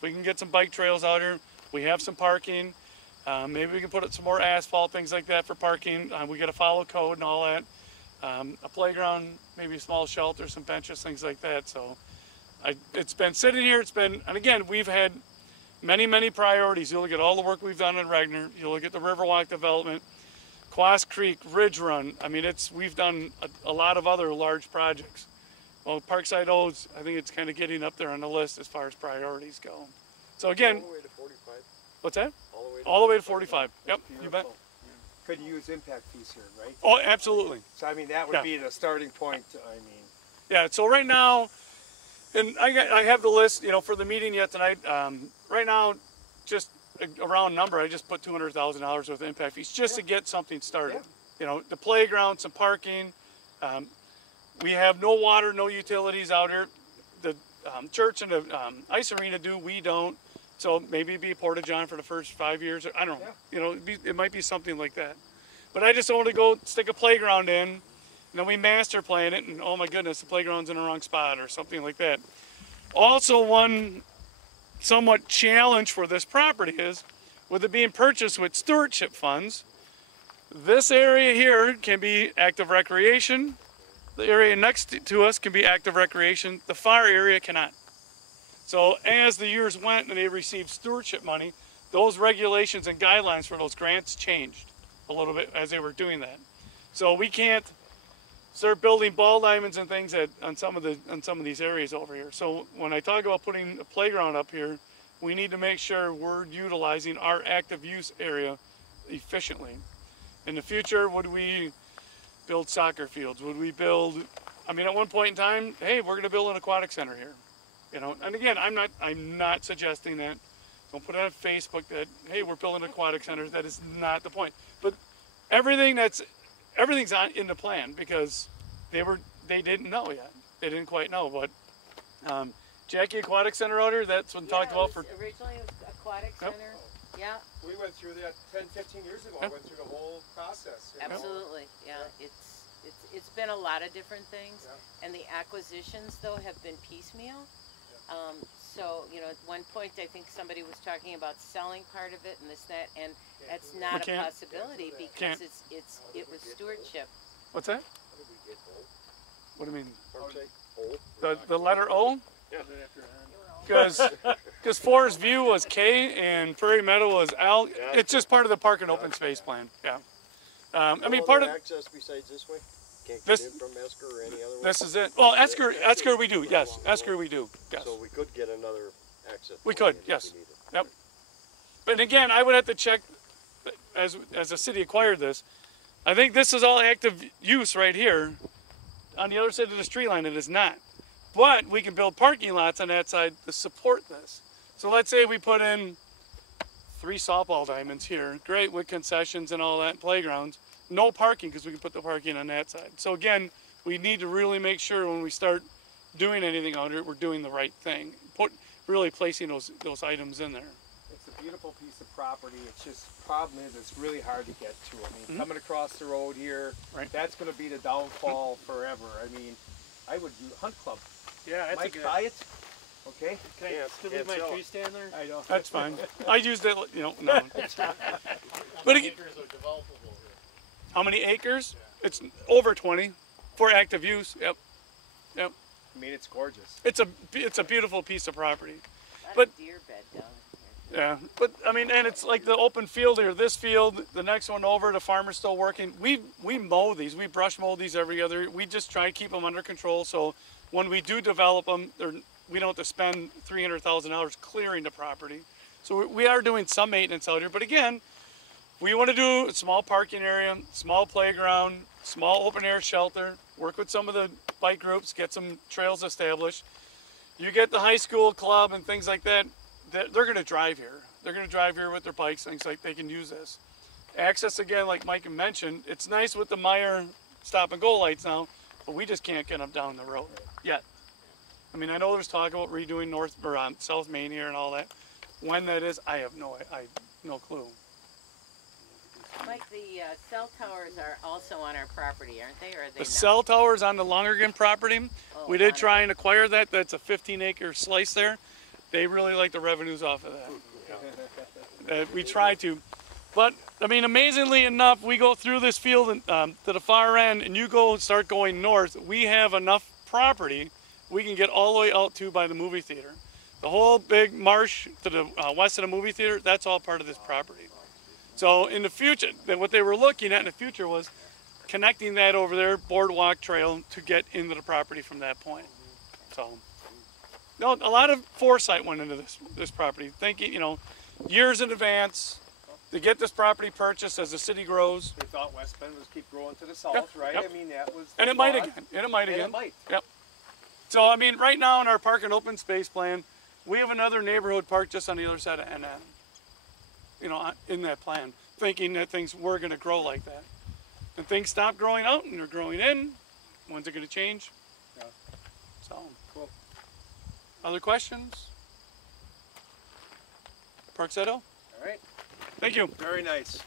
We can get some bike trails out here. We have some parking. Maybe we can put some more asphalt, things like that for parking. We got to follow code and all that. A playground, maybe a small shelter, some benches, things like that. So it's been sitting here. And again, we've had many priorities. You look at all the work we've done in Regner. You look at the Riverwalk development, Quas Creek, Ridge Run. I mean, we've done a lot of other large projects. Well, Parkside O's, I think it's kind of getting up there on the list as far as priorities go. So again, All the way to 45. what's that? All the way to 45. Yep, you bet. Could use impact fees here, right? Oh, absolutely. So I mean, that would be the starting point. I mean, Yeah. So right now, and I have the list, you know, for the meeting yet tonight. Right now, just a round number, I just put $200,000 worth of impact fees just to get something started. Yeah. You know, the playground, some parking. We have no water, no utilities out here. The church and the ice arena do, we don't. So maybe it'd be Porta-John for the first 5 years. I don't know. Yeah. You know, it might be something like that. But I just don't want to go stick a playground in, and then we master plan it, and oh my goodness, the playground's in the wrong spot or something like that. Also, one somewhat challenge for this property is, with it being purchased with stewardship funds, this area here can be active recreation. The area next to us can be active recreation. The far area cannot. So as the years went and they received stewardship money, those regulations and guidelines for those grants changed a little bit as they were doing that. So we can't start building ball diamonds and things on some of these areas over here. So when I talk about putting a playground up here, we need to make sure we're utilizing our active use area efficiently. In the future, would we build soccer fields? Would we build, I mean, at one point in time, hey, we're gonna build an aquatic center here. You know, and again, I'm not suggesting that. Don't put it on Facebook that, hey, we're building an aquatic center. That is not the point. But everything's in the plan because they didn't know yet. They didn't quite know. But Jackie Aquatic Center out here, that's what talked about for. Originally it was Aquatic Yep. Center. Yeah, we went through that 10, 15 years ago. I went through the whole process. You know? absolutely. Yeah, it's been a lot of different things, and the acquisitions though have been piecemeal. So you know, at one point I think somebody was talking about selling part of it and this that, and that's not a possibility because it was stewardship. What's that? What do you mean? The letter O? Because Forest View was K and Prairie Meadow was L. It's just part of the park and open space plan. Yeah. I mean, part of access besides this way. can't This- get in from Esker or any other way? This is it. Well, Esker we do, yes. Esker we do, yes. So we could get another access. We point could, in if yes. we needed. Yep. But again, I would have to check, as the city acquired this, I think this is all active use right here. On the other side of the street line, it is not. But we can build parking lots on that side to support this. So let's say we put in 3 softball diamonds here, great, with concessions and all that, playgrounds. No parking, because we can put the parking on that side. So again, we need to really make sure when we start doing anything under it, we're doing the right thing. Really placing those items in there. It's a beautiful piece of property. It's just, problem is, it's really hard to get to. I mean, coming across the road here, Right. that's gonna be the downfall forever. I mean, I would do Hunt Club. Yeah, Mike, buy it, okay? Can I still leave my tree stand there? I know. That's fine. I used it, no. But again, Acres are developable here. how many acres? It's over 20 for active use. Yep. I mean, it's gorgeous. It's a beautiful piece of property. A lot But- of deer bed down here. Yeah, but I mean, and it's like the open field here. This field, the next one over, the farmer's still working. We mow these. We brush mow these every other. We just try to keep them under control. So when we do develop them, we don't have to spend $300,000 clearing the property. So we are doing some maintenance out here. But again, we want to do a small parking area, small playground, small open air shelter. Work with some of the bike groups, get some trails established. You get the high school club and things like that. They're going to drive here. They're going to drive here with their bikes, things like they can use this. Access, again, like Mike had mentioned, it's nice with the Meyer stop and go lights now, but we just can't get them down the road yet. I mean, I know there's talk about redoing South Main here and all that. When that is, I have no clue. Mike, the cell towers are also on our property, aren't they, or are they The not? cell towers on the Longergan property, Oh, we did on try and acquire that. That's a 15-acre slice there. They really like the revenues off of that. We try to. But, I mean, amazingly enough, we go through this field and, to the far end, and you start going north, we have enough property we can get all the way out to by the movie theater. The whole big marsh to the west of the movie theater, that's all part of this property. So in the future, what they were looking at in the future was connecting that over there, boardwalk trail, to get into the property from that point. So, no, a lot of foresight went into this property, thinking, years in advance to get this property purchased as the city grows. They thought West Bend would keep growing to the south, Yep, right? yep. I mean, that was. And the it might thought. again. And it might And again. it might. Yep. So, I mean, right now in our park and open space plan, we have another neighborhood park just on the other side of NN. In that plan, thinking that things were going to grow like that. And things stop growing out and they're growing in. When's it going to change? Yeah. So, Cool. Other questions? Park Seto? All right. Thank you. Very nice.